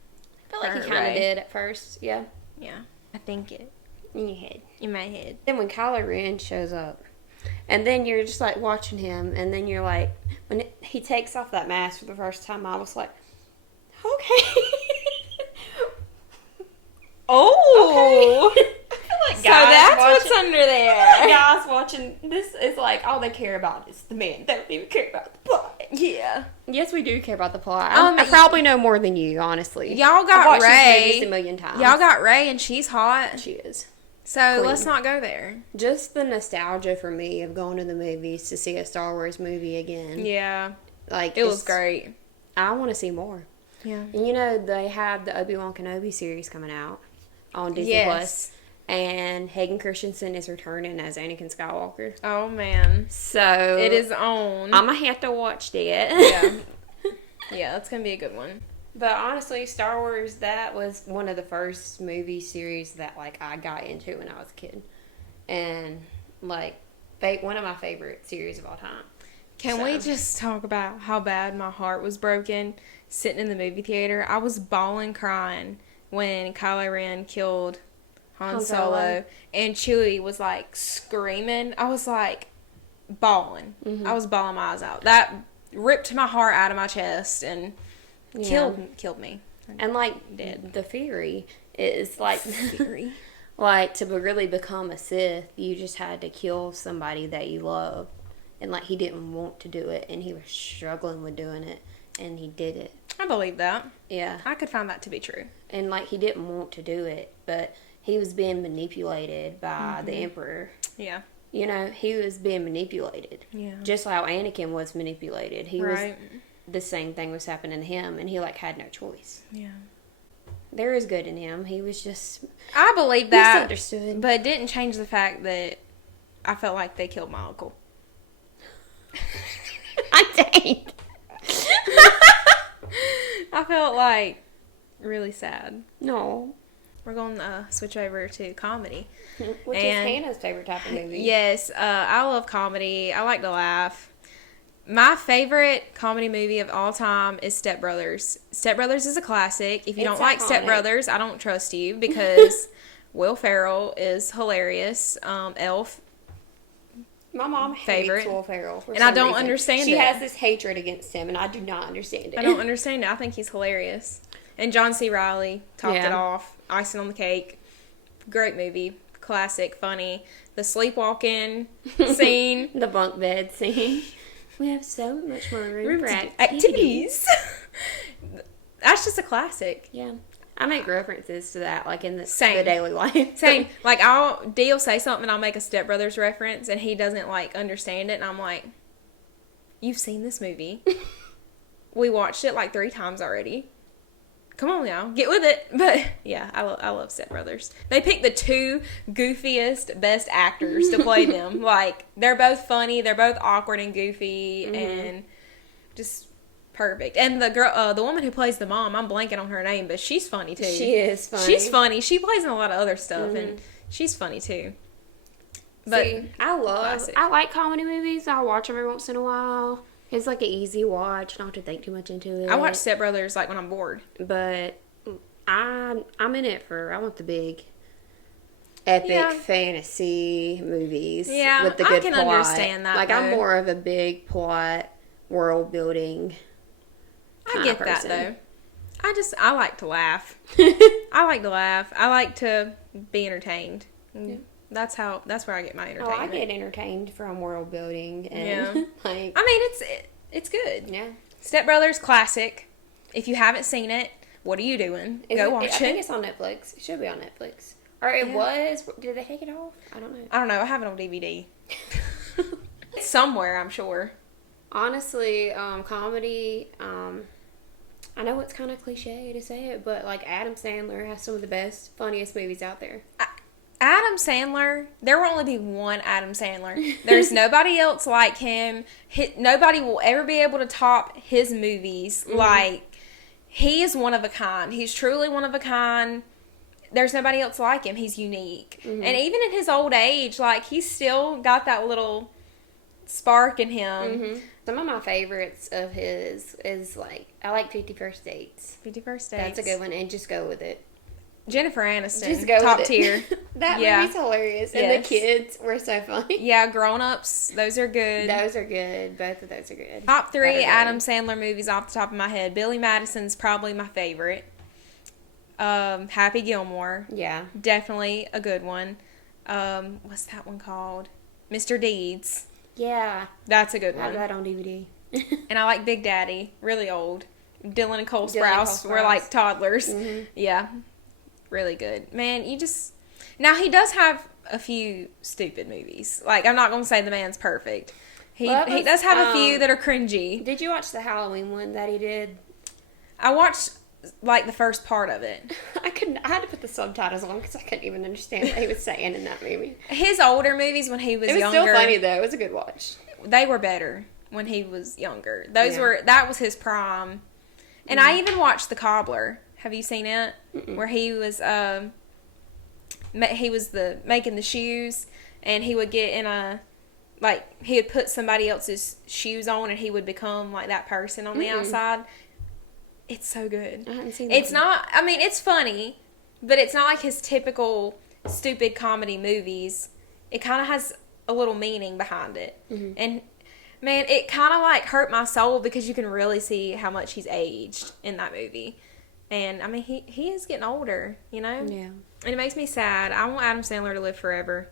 I feel like he kind of did at first, yeah. Yeah, I think it. In your head. In my head. Then when Kylo Ren shows up, and then you're just, like, watching him, and then you're like, when he takes off that mask for the first time, I was like, okay. Oh! Okay. I feel like so that's what's under there. Guys watching this is like, all they care about is the man. They don't even care about the plot. Yeah. Yes, we do care about the plot. I probably know more than you, honestly. Y'all got I've watched Rey. these movies a million times. Y'all got Rey, and she's hot. She is. So Queen. let's not go there. Just the nostalgia for me of going to the movies to see a Star Wars movie again. Yeah. Like, it was great. I want to see more. Yeah. And they have the Obi-Wan Kenobi series coming out on Disney Plus. and Hayden Christensen is returning as Anakin Skywalker. Oh, man. So It is on. I'm going to have to watch that. Yeah. Yeah, that's going to be a good one. But honestly, Star Wars, that was one of the first movie series that, like, I got into when I was a kid. And, like, one of my favorite series of all time. Can we just talk about how bad my heart was broken sitting in the movie theater? I was bawling, crying when Kylo Ren killed Han Solo. And Chewie was, like, screaming. I was, like, bawling. I was bawling my eyes out. That ripped my heart out of my chest and killed me. And, like, the theory is, like... Theory. Like, to really become a Sith, you just had to kill somebody that you love. And, like, he didn't want to do it, and he was struggling with doing it, and he did it. I believe that. Yeah. I could find that to be true. And, like, he didn't want to do it, but he was being manipulated by the Emperor. Yeah. You know, he was being manipulated. Yeah. Just like how Anakin was manipulated. He was... Right. The same thing was happening to him, and he, like, had no choice. Yeah. There is good in him. He was just... I believe that. Misunderstood. But it didn't change the fact that I felt like they killed my uncle. I did. I felt like really sad. No. We're going to switch over to comedy. Which is Hannah's favorite type of movie. Yes, I love comedy. I like to laugh. My favorite comedy movie of all time is Step Brothers. Step Brothers is a classic. If you don't like Step Brothers, I don't trust you because Will Ferrell is hilarious. Elf. My mom hates Will Ferrell for and I don't reason. understand She it. has this hatred against him, and I do not understand it. I don't understand it. I think he's hilarious. And John C. Reilly topped it off. Icing on the cake. Great movie. Classic. Funny. The sleepwalking scene. The bunk bed scene. We have so much more room for activities. That's just a classic. Yeah. I make references to that, like, in the daily life. Same. Like, D will say something, I'll make a Step Brothers reference, and he doesn't, like, understand it, and I'm like, you've seen this movie. We watched it, like, 3 times already. Come on now, get with it. But, yeah, I love Step Brothers. They picked the 2 goofiest, best actors to play them. Like, they're both funny, they're both awkward and goofy, and just perfect. And the girl, the woman who plays the mom, I'm blanking on her name, but she's funny, too. She is funny. She's funny. She plays in a lot of other stuff, and she's funny, too. But see, I like comedy movies. I watch them every once in a while. It's like an easy watch. I don't have to think too much into it. I watch Step Brothers like when I'm bored. But I'm in it I want the big epic fantasy movies with the good plot. I can understand that. Like, I'm more of a big plot, world building I get that, though. I like to laugh. I like to laugh. I like to be entertained. Yeah. That's where I get my entertainment. Oh, I get entertained from world building and like. I mean, it's good. Yeah. Step Brothers classic. If you haven't seen it, what are you doing? Go watch it. I think it's on Netflix. It should be on Netflix. Or it was. Did they take it off? I don't know. I don't know. I have it on DVD. It's somewhere, I'm sure. Honestly, comedy. I know it's kind of cliche to say it, but like Adam Sandler has some of the best, funniest movies out there. Adam Sandler, there will only be one Adam Sandler. There's nobody else like him. Nobody will ever be able to top his movies. Like, he is one of a kind. He's truly one of a kind. There's nobody else like him. He's unique. And even in his old age, like, he's still got that little spark in him. Some of my favorites of his is, like, I like 50 First Dates. 50 First Dates. That's a good one, and Just Go With It. Jennifer Aniston, Just go top with tier. That movie's hilarious. And the kids were so funny. Yeah, Grown Ups, those are good. Those are good. Both of those are good. Top 3 Adam Sandler movies off the top of my head. Billy Madison's probably my favorite. Happy Gilmore. Yeah. Definitely a good one. What's that one called? Mr. Deeds. Yeah. That's a good one. I have that on DVD. And I like Big Daddy. Really old. Dylan and Cole Sprouse were like toddlers. Yeah. Really good. Man, now he does have a few stupid movies. Like, I'm not going to say the man's perfect. He does have a few that are cringy. Did you watch the Halloween one that he did? I watched like the first part of it. I had to put the subtitles on because I couldn't even understand what he was saying in that movie. His older movies when he was younger. It was still funny though. It was a good watch. They were better when he was younger. That was his prime. And Mm-hmm. I even watched The Cobbler. Have you seen it? Mm-mm. Where he was making the shoes, and he would get in he would put somebody else's shoes on, and he would become like that person on the outside. It's so good. I haven't seen that. It's not. I mean, it's funny, but it's not like his typical stupid comedy movies. It kind of has a little meaning behind it, and man, it kind of like hurt my soul because you can really see how much he's aged in that movie. And I mean, he is getting older, you know? Yeah. And it makes me sad. I want Adam Sandler to live forever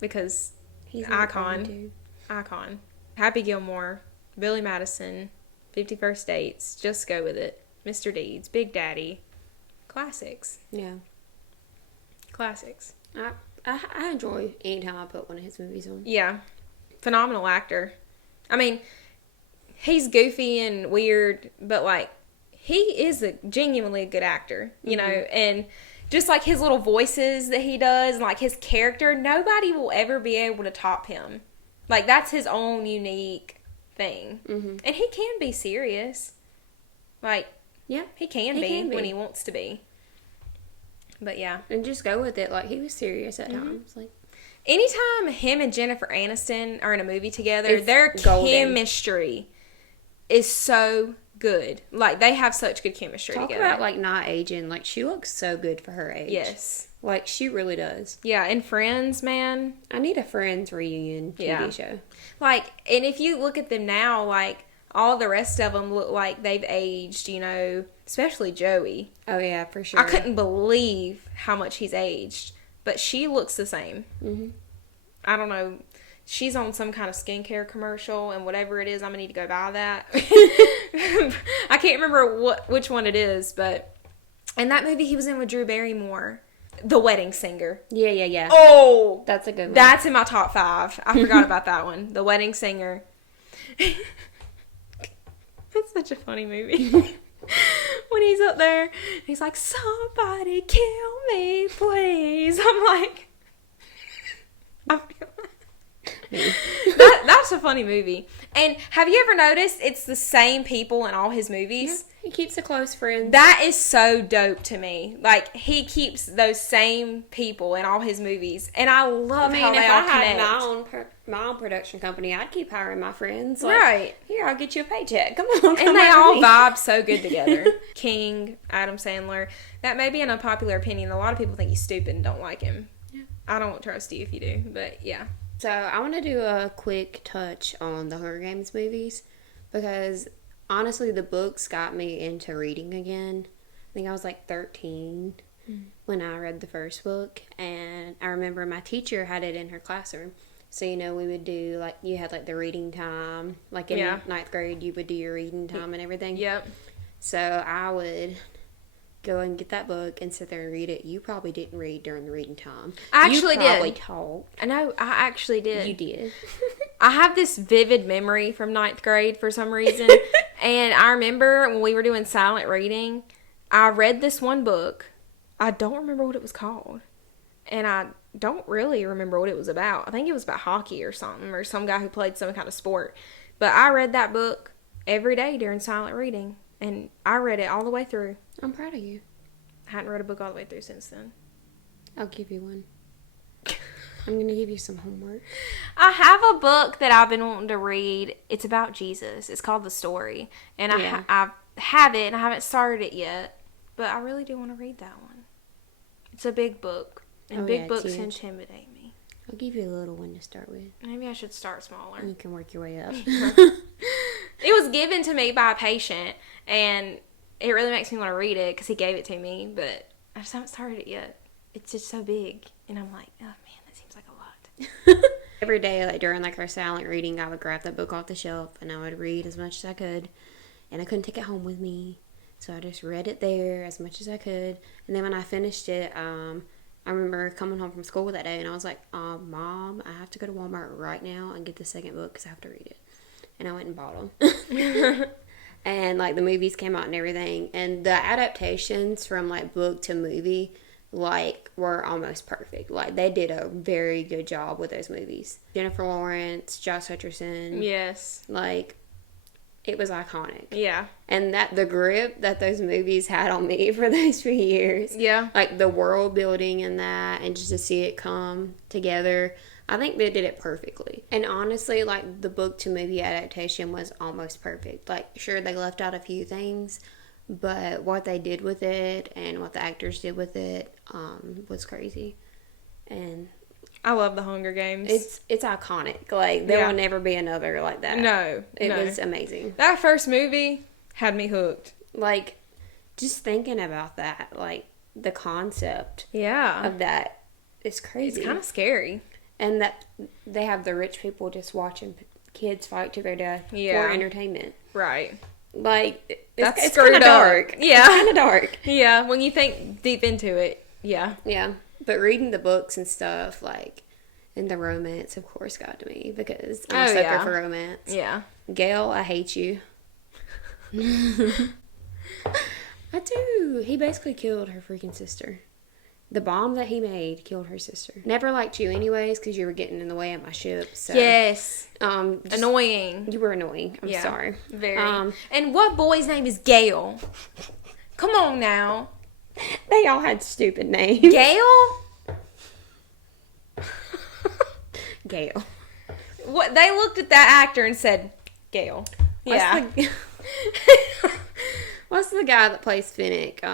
because He's icon. Happy Gilmore, Billy Madison, 51st Dates, Just Go With It, Mr. Deeds, Big Daddy. Classics. Yeah. Classics. I enjoy anytime I put one of his movies on. Yeah. Phenomenal actor. I mean, he's goofy and weird, but like, he is genuinely a good actor, you know, and just like his little voices that he does, and like his character, nobody will ever be able to top him. Like, that's his own unique thing. Mm-hmm. And he can be serious. Like, yeah, he can be when he wants to be. But yeah. And just go with it. Like, he was serious at times. Like, anytime him and Jennifer Aniston are in a movie together, it's their golden. chemistry is so good. Like, they have such good chemistry Talk together. about, like, not aging. Like, she looks so good for her age. Yes. Like, she really does. Yeah, and Friends, man. I need a Friends reunion TV show. Like, and if you look at them now, like, all the rest of them look like they've aged, you know, especially Joey. Oh, yeah, for sure. I couldn't believe how much he's aged, but she looks the same. Mm-hmm. I don't know. She's on some kind of skincare commercial, and whatever it is, I'm going to need to go buy that. I can't remember which one it is, but... And that movie he was in with Drew Barrymore, The Wedding Singer. Yeah. Oh! That's a good one. That's in my top 5. I forgot about that one. The Wedding Singer. That's such a funny movie. When he's up there, he's like, somebody kill me, please. I'm like... I feel that's a funny movie. And have you ever noticed it's the same people in all his movies? Yeah, he keeps a close friend. That is so dope to me. Like, he keeps those same people in all his movies. And I love how they all connect. If I had my own production company, I'd keep hiring my friends. Like, right. Here, I'll get you a paycheck. Come on, and they all vibe so good together. King, Adam Sandler. That may be an unpopular opinion. A lot of people think he's stupid and don't like him. Yeah. I don't trust you if you do, but yeah. So, I want to do a quick touch on the Hunger Games movies because, honestly, the books got me into reading again. I think I was like 13 when I read the first book, and I remember my teacher had it in her classroom. So, you know, we would do, like, you had, like, the reading time. Like, in 9th grade, you would do your reading time and everything. Yep. So, I would go and get that book and sit there and read it. You probably didn't read during the reading time. I actually did. You probably talked. I know, I actually did. You did. I have this vivid memory from 9th grade for some reason. And I remember when we were doing silent reading, I read this one book. I don't remember what it was called. And I don't really remember what it was about. I think it was about hockey or something, or some guy who played some kind of sport. But I read that book every day during silent reading. And I read it all the way through. I'm proud of you. I hadn't read a book all the way through since then. I'll give you one. I'm going to give you some homework. I have a book that I've been wanting to read. It's about Jesus. It's called The Story. And I have it, and I haven't started it yet. But I really do want to read that one. It's a big book. And big books intimidate me. I'll give you a little one to start with. Maybe I should start smaller. You can work your way up. It was given to me by a patient, and it really makes me want to read it because he gave it to me, but I just haven't started it yet. It's just so big, and I'm like, oh man, that seems like a lot. Every day, like during like our silent reading, I would grab that book off the shelf and I would read as much as I could, and I couldn't take it home with me, so I just read it there as much as I could. And then when I finished it, I remember coming home from school that day, and I was like, Mom, I have to go to Walmart right now and get the second book because I have to read it. And I went and bought them. And, like, the movies came out and everything. And the adaptations from, like, book to movie, like, were almost perfect. Like, they did a very good job with those movies. Jennifer Lawrence, Josh Hutcherson. Yes. Like, it was iconic. Yeah. And that the grip that those movies had on me for those few years. Yeah. Like, the world building in that, and just to see it come together, I think they did it perfectly. And honestly, like, the book to movie adaptation was almost perfect. Like, sure, they left out a few things, but what they did with it and what the actors did with it was crazy. And I love the Hunger Games. it's iconic. Like, there will never be another like that. No. It was amazing. That first movie had me hooked. Like, just thinking about that, like, the concept Yeah. of that is crazy. It's kind of scary. And that they have the rich people just watching kids fight to their death for entertainment. Right. Like, That's it's screwed kind of up. dark. Yeah. It's kind of dark. Yeah, when you think deep into it. Yeah. Yeah. But reading the books and stuff, like, and the romance, of course, got to me because I'm a sucker for romance. Yeah. Gale, I hate you. I do. He basically killed her freaking sister. The bomb that he made killed her sister. Never liked you anyways because you were getting in the way of my ship. So, Yes. just, Annoying. You were annoying. I'm sorry. Very. Um, And what boy's name is Gale? Come on now. They all had stupid names. Gale? Gale. What they looked at that actor and said, Gale. Yeah. What's the guy that plays Finnick?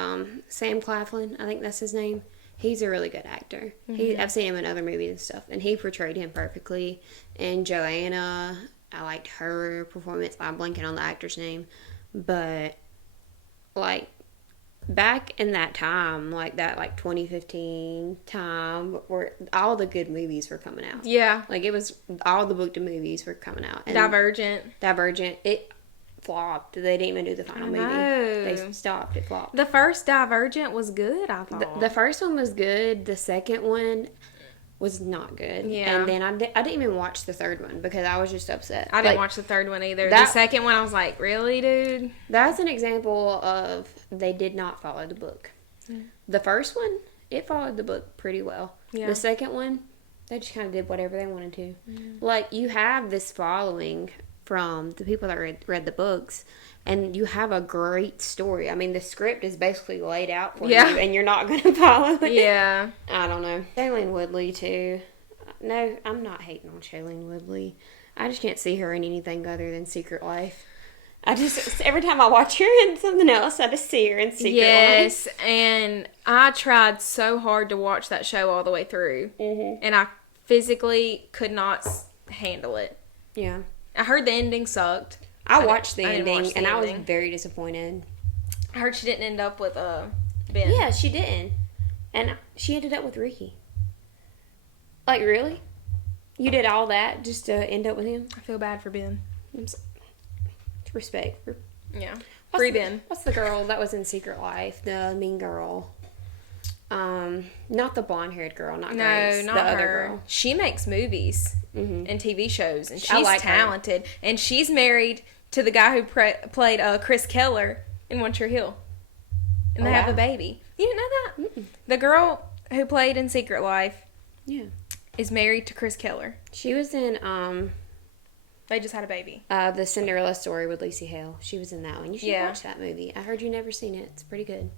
Sam Claflin, I think that's his name. He's a really good actor. I've seen him in other movies and stuff, and he portrayed him perfectly. And Joanna, I liked her performance. I'm blanking on the actor's name, but like back in that time, like 2015 time, where all the good movies were coming out. Yeah. Like, it was all the book to movies were coming out. And Divergent. It flopped. They didn't even do the final movie. They stopped. It flopped. The first Divergent was good, I thought. The first one was good. The second one was not good. Yeah. And then I didn't even watch the third one because I was just upset. I didn't watch the third one either. The second one, I was like, really, dude? That's an example of they did not follow the book. Mm. The first one, it followed the book pretty well. Yeah. The second one, they just kind of did whatever they wanted to. Mm. Like, you have this following from the people that read the books, and you have a great story. I mean, the script is basically laid out for you, and you're not going to follow it. Yeah. I don't know. Shailene Woodley, too. No, I'm not hating on Shailene Woodley. I just can't see her in anything other than Secret Life. Every time I watch her in something else, I just see her in Secret Life. Yes, and I tried so hard to watch that show all the way through, and I physically could not handle it. Yeah. I heard the ending sucked. I watched the ending, and I was very disappointed. I heard she didn't end up with Ben. Yeah, she didn't. And she ended up with Ricky. Like, really? You did all that just to end up with him? I feel bad for Ben. Respect. Yeah. Free Ben. What's the girl that was in Secret Life? The mean girl. Not the blonde-haired girl, not Grace. No, not the her. other girl. She makes movies and TV shows, and she's like talented. Her. And she's married to the guy who played Chris Keller in One Tree Hill. And they have a baby. You didn't know that? Mm-mm. The girl who played in Secret Life is married to Chris Keller. She was in, they just had a baby. The Cinderella Story with Lucy Hale. She was in that one. You should watch that movie. I heard you never seen it. It's pretty good.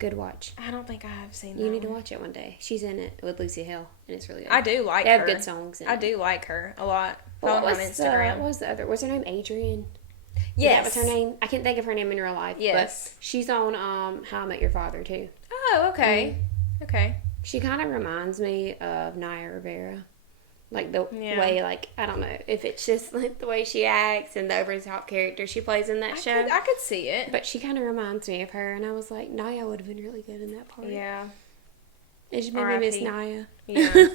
Good watch. I don't think I have seen that. You need to watch it one day. She's in it with Lucy Hale, and it's really good. I do like her. They have good songs in it. I do like her a lot. What on Instagram. What was the other? Was her name Adrian? Yes. That was her name. I can't think of her name in real life. Yes. But she's on How I Met Your Father, too. Oh, okay. Okay. She kind of reminds me of Naya Rivera. Like, the way, like, I don't know if it's just, like, the way she acts and the over-the-top character she plays in that show. I could see it. But she kind of reminds me of her, and I was like, Naya would have been really good in that part. Yeah. It just made me miss Naya. Yeah.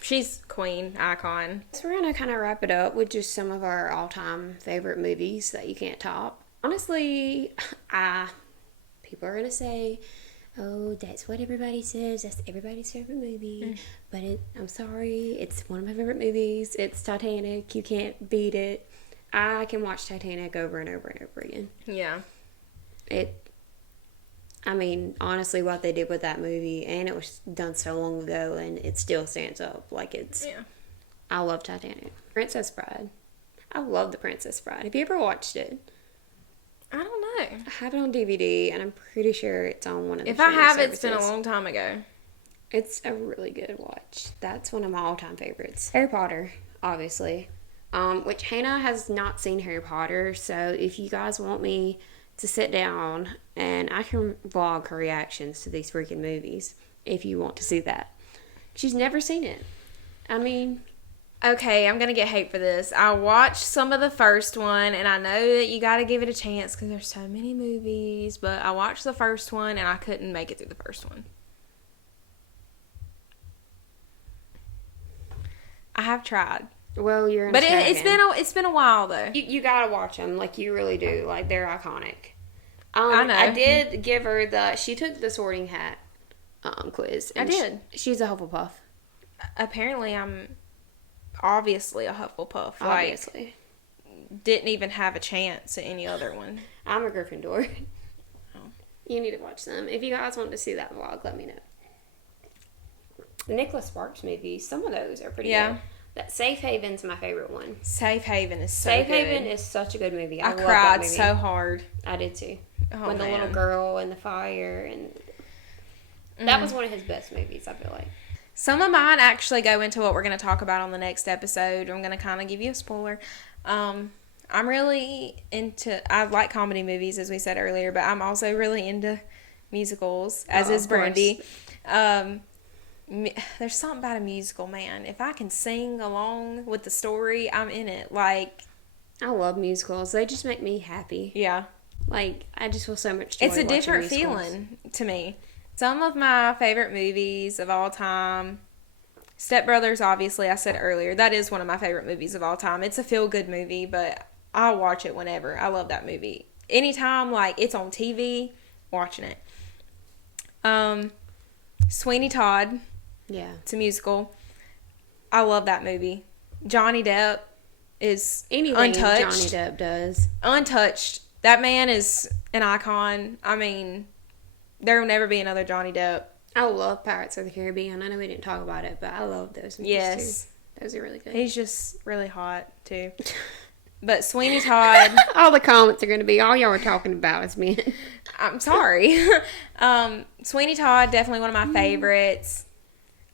She's queen, icon. So we're going to kind of wrap it up with just some of our all-time favorite movies that you can't top. Honestly, people are going to say, oh, that's what everybody says. That's everybody's favorite movie. But I'm sorry. It's one of my favorite movies. It's Titanic. You can't beat it. I can watch Titanic over and over and over again. Yeah. I mean, honestly, what they did with that movie, and it was done so long ago, and it still stands up. Like, Yeah. I love Titanic. Princess Bride. I love The Princess Bride. Have you ever watched it? I don't know. I have it on DVD, and I'm pretty sure it's on one of the If I streaming have, it's been a services. long time ago. It's a really good watch. That's one of my all-time favorites. Harry Potter, obviously. Which Hannah has not seen Harry Potter, so if you guys want me to sit down and I can vlog her reactions to these freaking movies, if you want to see that. She's never seen it. I mean... Okay, I'm going to get hate for this. I watched some of the first one, and I know that you got to give it a chance because there's so many movies, but I watched the first one, and I couldn't make it through the first one. I have tried. Well, you're But it's been a while, though. You gotta watch them, like you really do. Like, they're iconic. I know. I did give her she took the Sorting Hat quiz. I did. She's a Hufflepuff. Apparently, I'm obviously a Hufflepuff. Obviously. Like, didn't even have a chance at any other one. I'm a Gryffindor. Oh. You need to watch them. If you guys want to see that vlog, let me know. Nicholas Sparks movies, some of those are pretty good. That Safe Haven's my favorite one. Safe Haven is so Safe good. Haven is such a good movie. I love that cried movie. so hard. I did too. Oh, when the man. little girl and the fire, and that was one of his best movies, I feel like. Some of mine actually go into what we're going to talk about on the next episode. I'm going to kind of give you a spoiler. I'm really I like comedy movies, as we said earlier, but I'm also really into musicals, as is Brandy. There's something about a musical, man. If I can sing along with the story, I'm in it. Like, I love musicals. They just make me happy. Yeah. Like, I just feel so much joy. It's a different musicals. feeling to me. Some of my favorite movies of all time, Step Brothers, obviously, I said earlier. That is one of my favorite movies of all time. It's a feel-good movie, but I'll watch it whenever. I love that movie. Anytime, like, it's on TV, watching it. Sweeney Todd. Yeah. It's a musical. I love that movie. Johnny Depp is Anything untouched. Johnny Depp does. Untouched. That man is an icon. I mean, there will never be another Johnny Depp. I love Pirates of the Caribbean. I know we didn't talk about it, but I love those movies Yes. too. Those are really good. He's just really hot, too. But Sweeney Todd... All the comments are going to be, all y'all are talking about is men. I'm sorry. Sweeney Todd, definitely one of my favorites.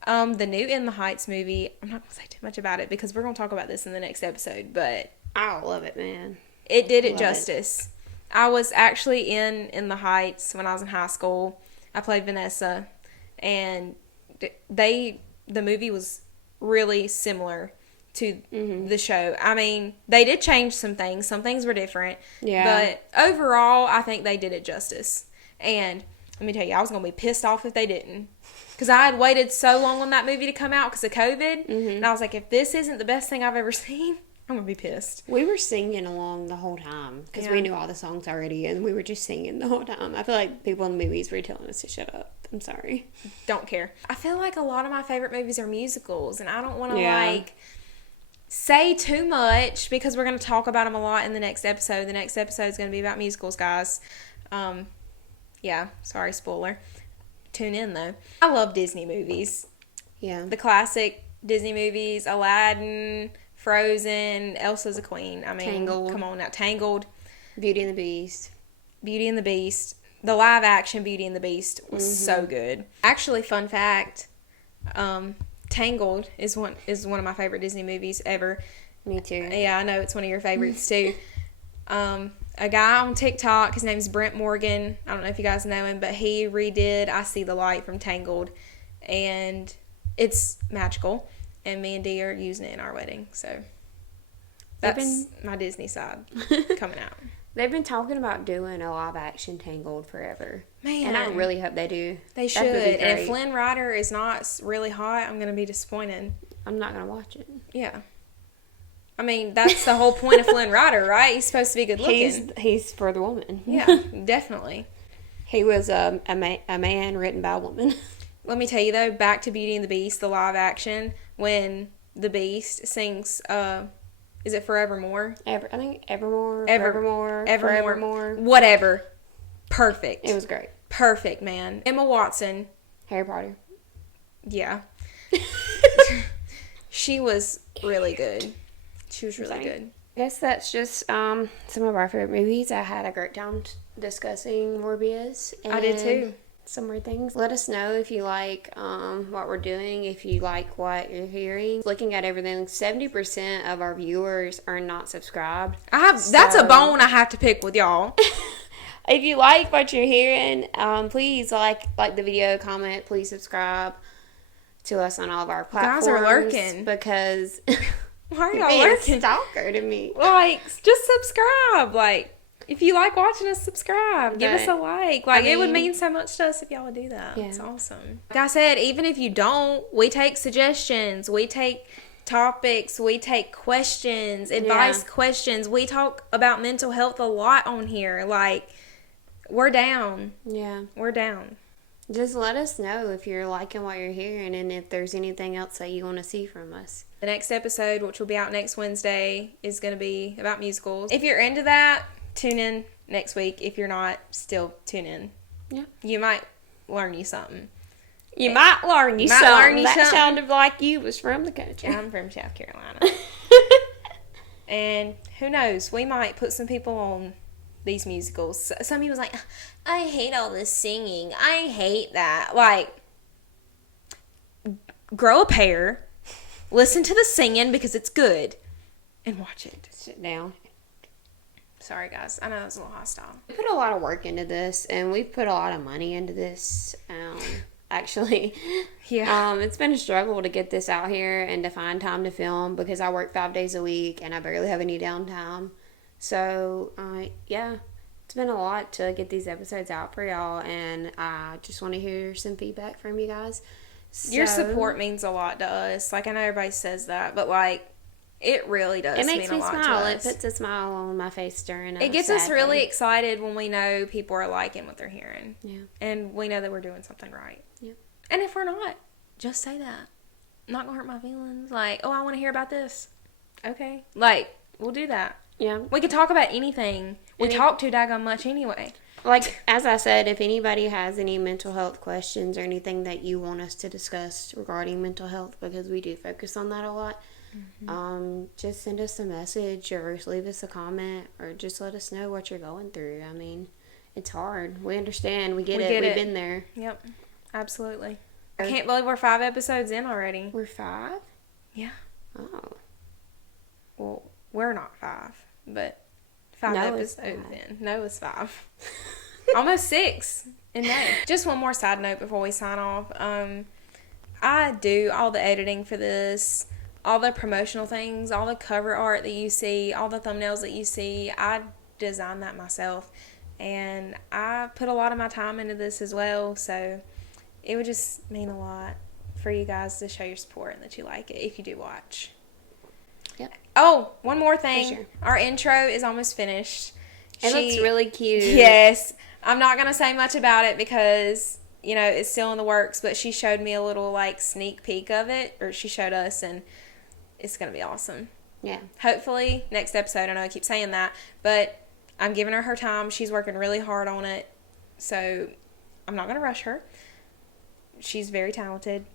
The new In the Heights movie, I'm not going to say too much about it because we're going to talk about this in the next episode, but... I love it, man. It did it Love justice. I was actually in the Heights when I was in high school. I played Vanessa, and the movie was really similar to the show. I mean, they did change some things. Some things were different. Yeah. But overall, I think they did it justice. And let me tell you, I was going to be pissed off if they didn't. Because I had waited so long on that movie to come out because of COVID. And I was like, if this isn't the best thing I've ever seen, I'm going to be pissed. We were singing along the whole time because we knew all the songs already, and we were just singing the whole time. I feel like people in the movies were telling us to shut up. I'm sorry. Don't care. I feel like a lot of my favorite movies are musicals, and I don't want to, Yeah. say too much because we're going to talk about them a lot in the next episode. The next episode is going to be about musicals, guys. Yeah, sorry, spoiler. Tune in, though. I love Disney movies. Yeah. The classic Disney movies, Aladdin, Frozen, Elsa's a Queen. I mean, Tangled. come on now. Tangled. Beauty and the Beast. Beauty and the Beast. The live action Beauty and the Beast was so good. Actually, fun fact, Tangled is one of my favorite Disney movies ever. Me too. Yeah, I know it's one of your favorites too. A guy on TikTok, his name's Brent Morgan. I don't know if you guys know him, but he redid I See the Light from Tangled, and it's magical. And me and Dee are using it in our wedding, so that's my Disney side coming out. They've been talking about doing a live action Tangled forever. Man. And I really hope they do. They should. And if Flynn Rider is not really hot, I'm going to be disappointed. I'm not going to watch it. Yeah. I mean, that's the whole point of Flynn Rider, right? He's supposed to be good looking. He's for the woman. Yeah, definitely. He was a man written by a woman. Let me tell you, though, back to Beauty and the Beast, the live action, when the Beast sings Is it Forevermore? I think Evermore. Forevermore. Whatever. Perfect. It was great. Perfect, man. Emma Watson. Harry Potter. Yeah. She was really good. She was really good. I guess that's just some of our favorite movies. I had a great time discussing Morbius. And I did too. Some more things. Let us know if you like what we're doing, if you like what you're hearing. Looking at everything, 70% of our viewers are not subscribed. That's a bone I have to pick with y'all. If you like what you're hearing, please like the video, comment, please subscribe to us on all of our platforms. You guys are lurking. Because why are you're y'all lurking? a stalker to me. Like, just subscribe. Like, if you like watching us, subscribe. Give us a like. Like, it would mean so much to us if y'all would do that. Yeah. It's awesome. Like I said, even if you don't, we take suggestions. We take topics. We take questions, advice questions. We talk about mental health a lot on here. Like, we're down. Yeah. We're down. Just let us know if you're liking what you're hearing and if there's anything else that you want to see from us. The next episode, which will be out next Wednesday, is going to be about musicals. If you're into that, tune in next week. If you're not, still tune in. Yeah. You might learn you something. You might learn you something. That sounded like you was from the country. I'm from South Carolina. And who knows, we might put some people on these musicals. Some people's like, I hate all this singing. I hate that. Like, grow a pair, listen to the singing because it's good, and watch it. Sit down. Sorry, guys. I know it was a little hostile. We put a lot of work into this, and we've put a lot of money into this. Actually, it's been a struggle to get this out here and to find time to film because I work 5 days a week and I barely have any downtime. So, it's been a lot to get these episodes out for y'all, and I just want to hear some feedback from you guys. Your support means a lot to us. Like, I know everybody says that, but, like, it really does mean a lot to us. It makes me smile. It puts a smile on my face during It gets us really excited when we know people are liking what they're hearing. Yeah. And we know that we're doing something right. Yeah. And if we're not, just say that. Not gonna hurt my feelings. Like, oh, I want to hear about this. Okay. Like, we'll do that. Yeah. We could talk about anything. We talk too daggone much anyway. Like, as I said, if anybody has any mental health questions or anything that you want us to discuss regarding mental health, because we do focus on that a lot, just send us a message or leave us a comment or just let us know what you're going through. I mean, it's hard. We understand. We get it. We've been there. Yep. Absolutely. I can't believe we're 5 episodes in already. We're 5? Yeah. Oh. Well, we're not 5, but 5 episodes in. Noah's 5. Almost 6 in May. Just one more side note before we sign off. I do all the editing for this, all the promotional things, all the cover art that you see, all the thumbnails that you see. I design that myself, and I put a lot of my time into this as well, so it would just mean a lot for you guys to show your support and that you like it if you do watch. Yep. Oh, one more thing. Sure. Our intro is almost finished. It looks really cute. Yes. I'm not going to say much about it because, it's still in the works, but she showed me a little, sneak peek of it, or she showed us, and it's going to be awesome. Yeah. Hopefully, next episode. I know I keep saying that, but I'm giving her time. She's working really hard on it, so I'm not going to rush her. She's very talented.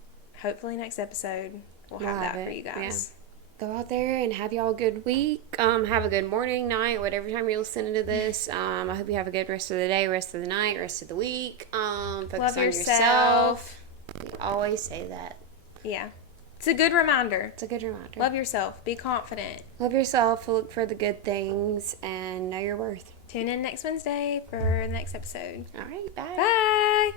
Hopefully, next episode, we'll have that for you guys. Yeah. Go out there and have y'all a good week. Have a good morning, night, whatever time you're listening to this. I hope you have a good rest of the day, rest of the night, rest of the week. Focus Love on yourself. We always say that. Yeah. It's a good reminder. It's a good reminder. Love yourself. Be confident. Love yourself. Look for the good things and know your worth. Tune in next Wednesday for the next episode. All right. Bye. Bye.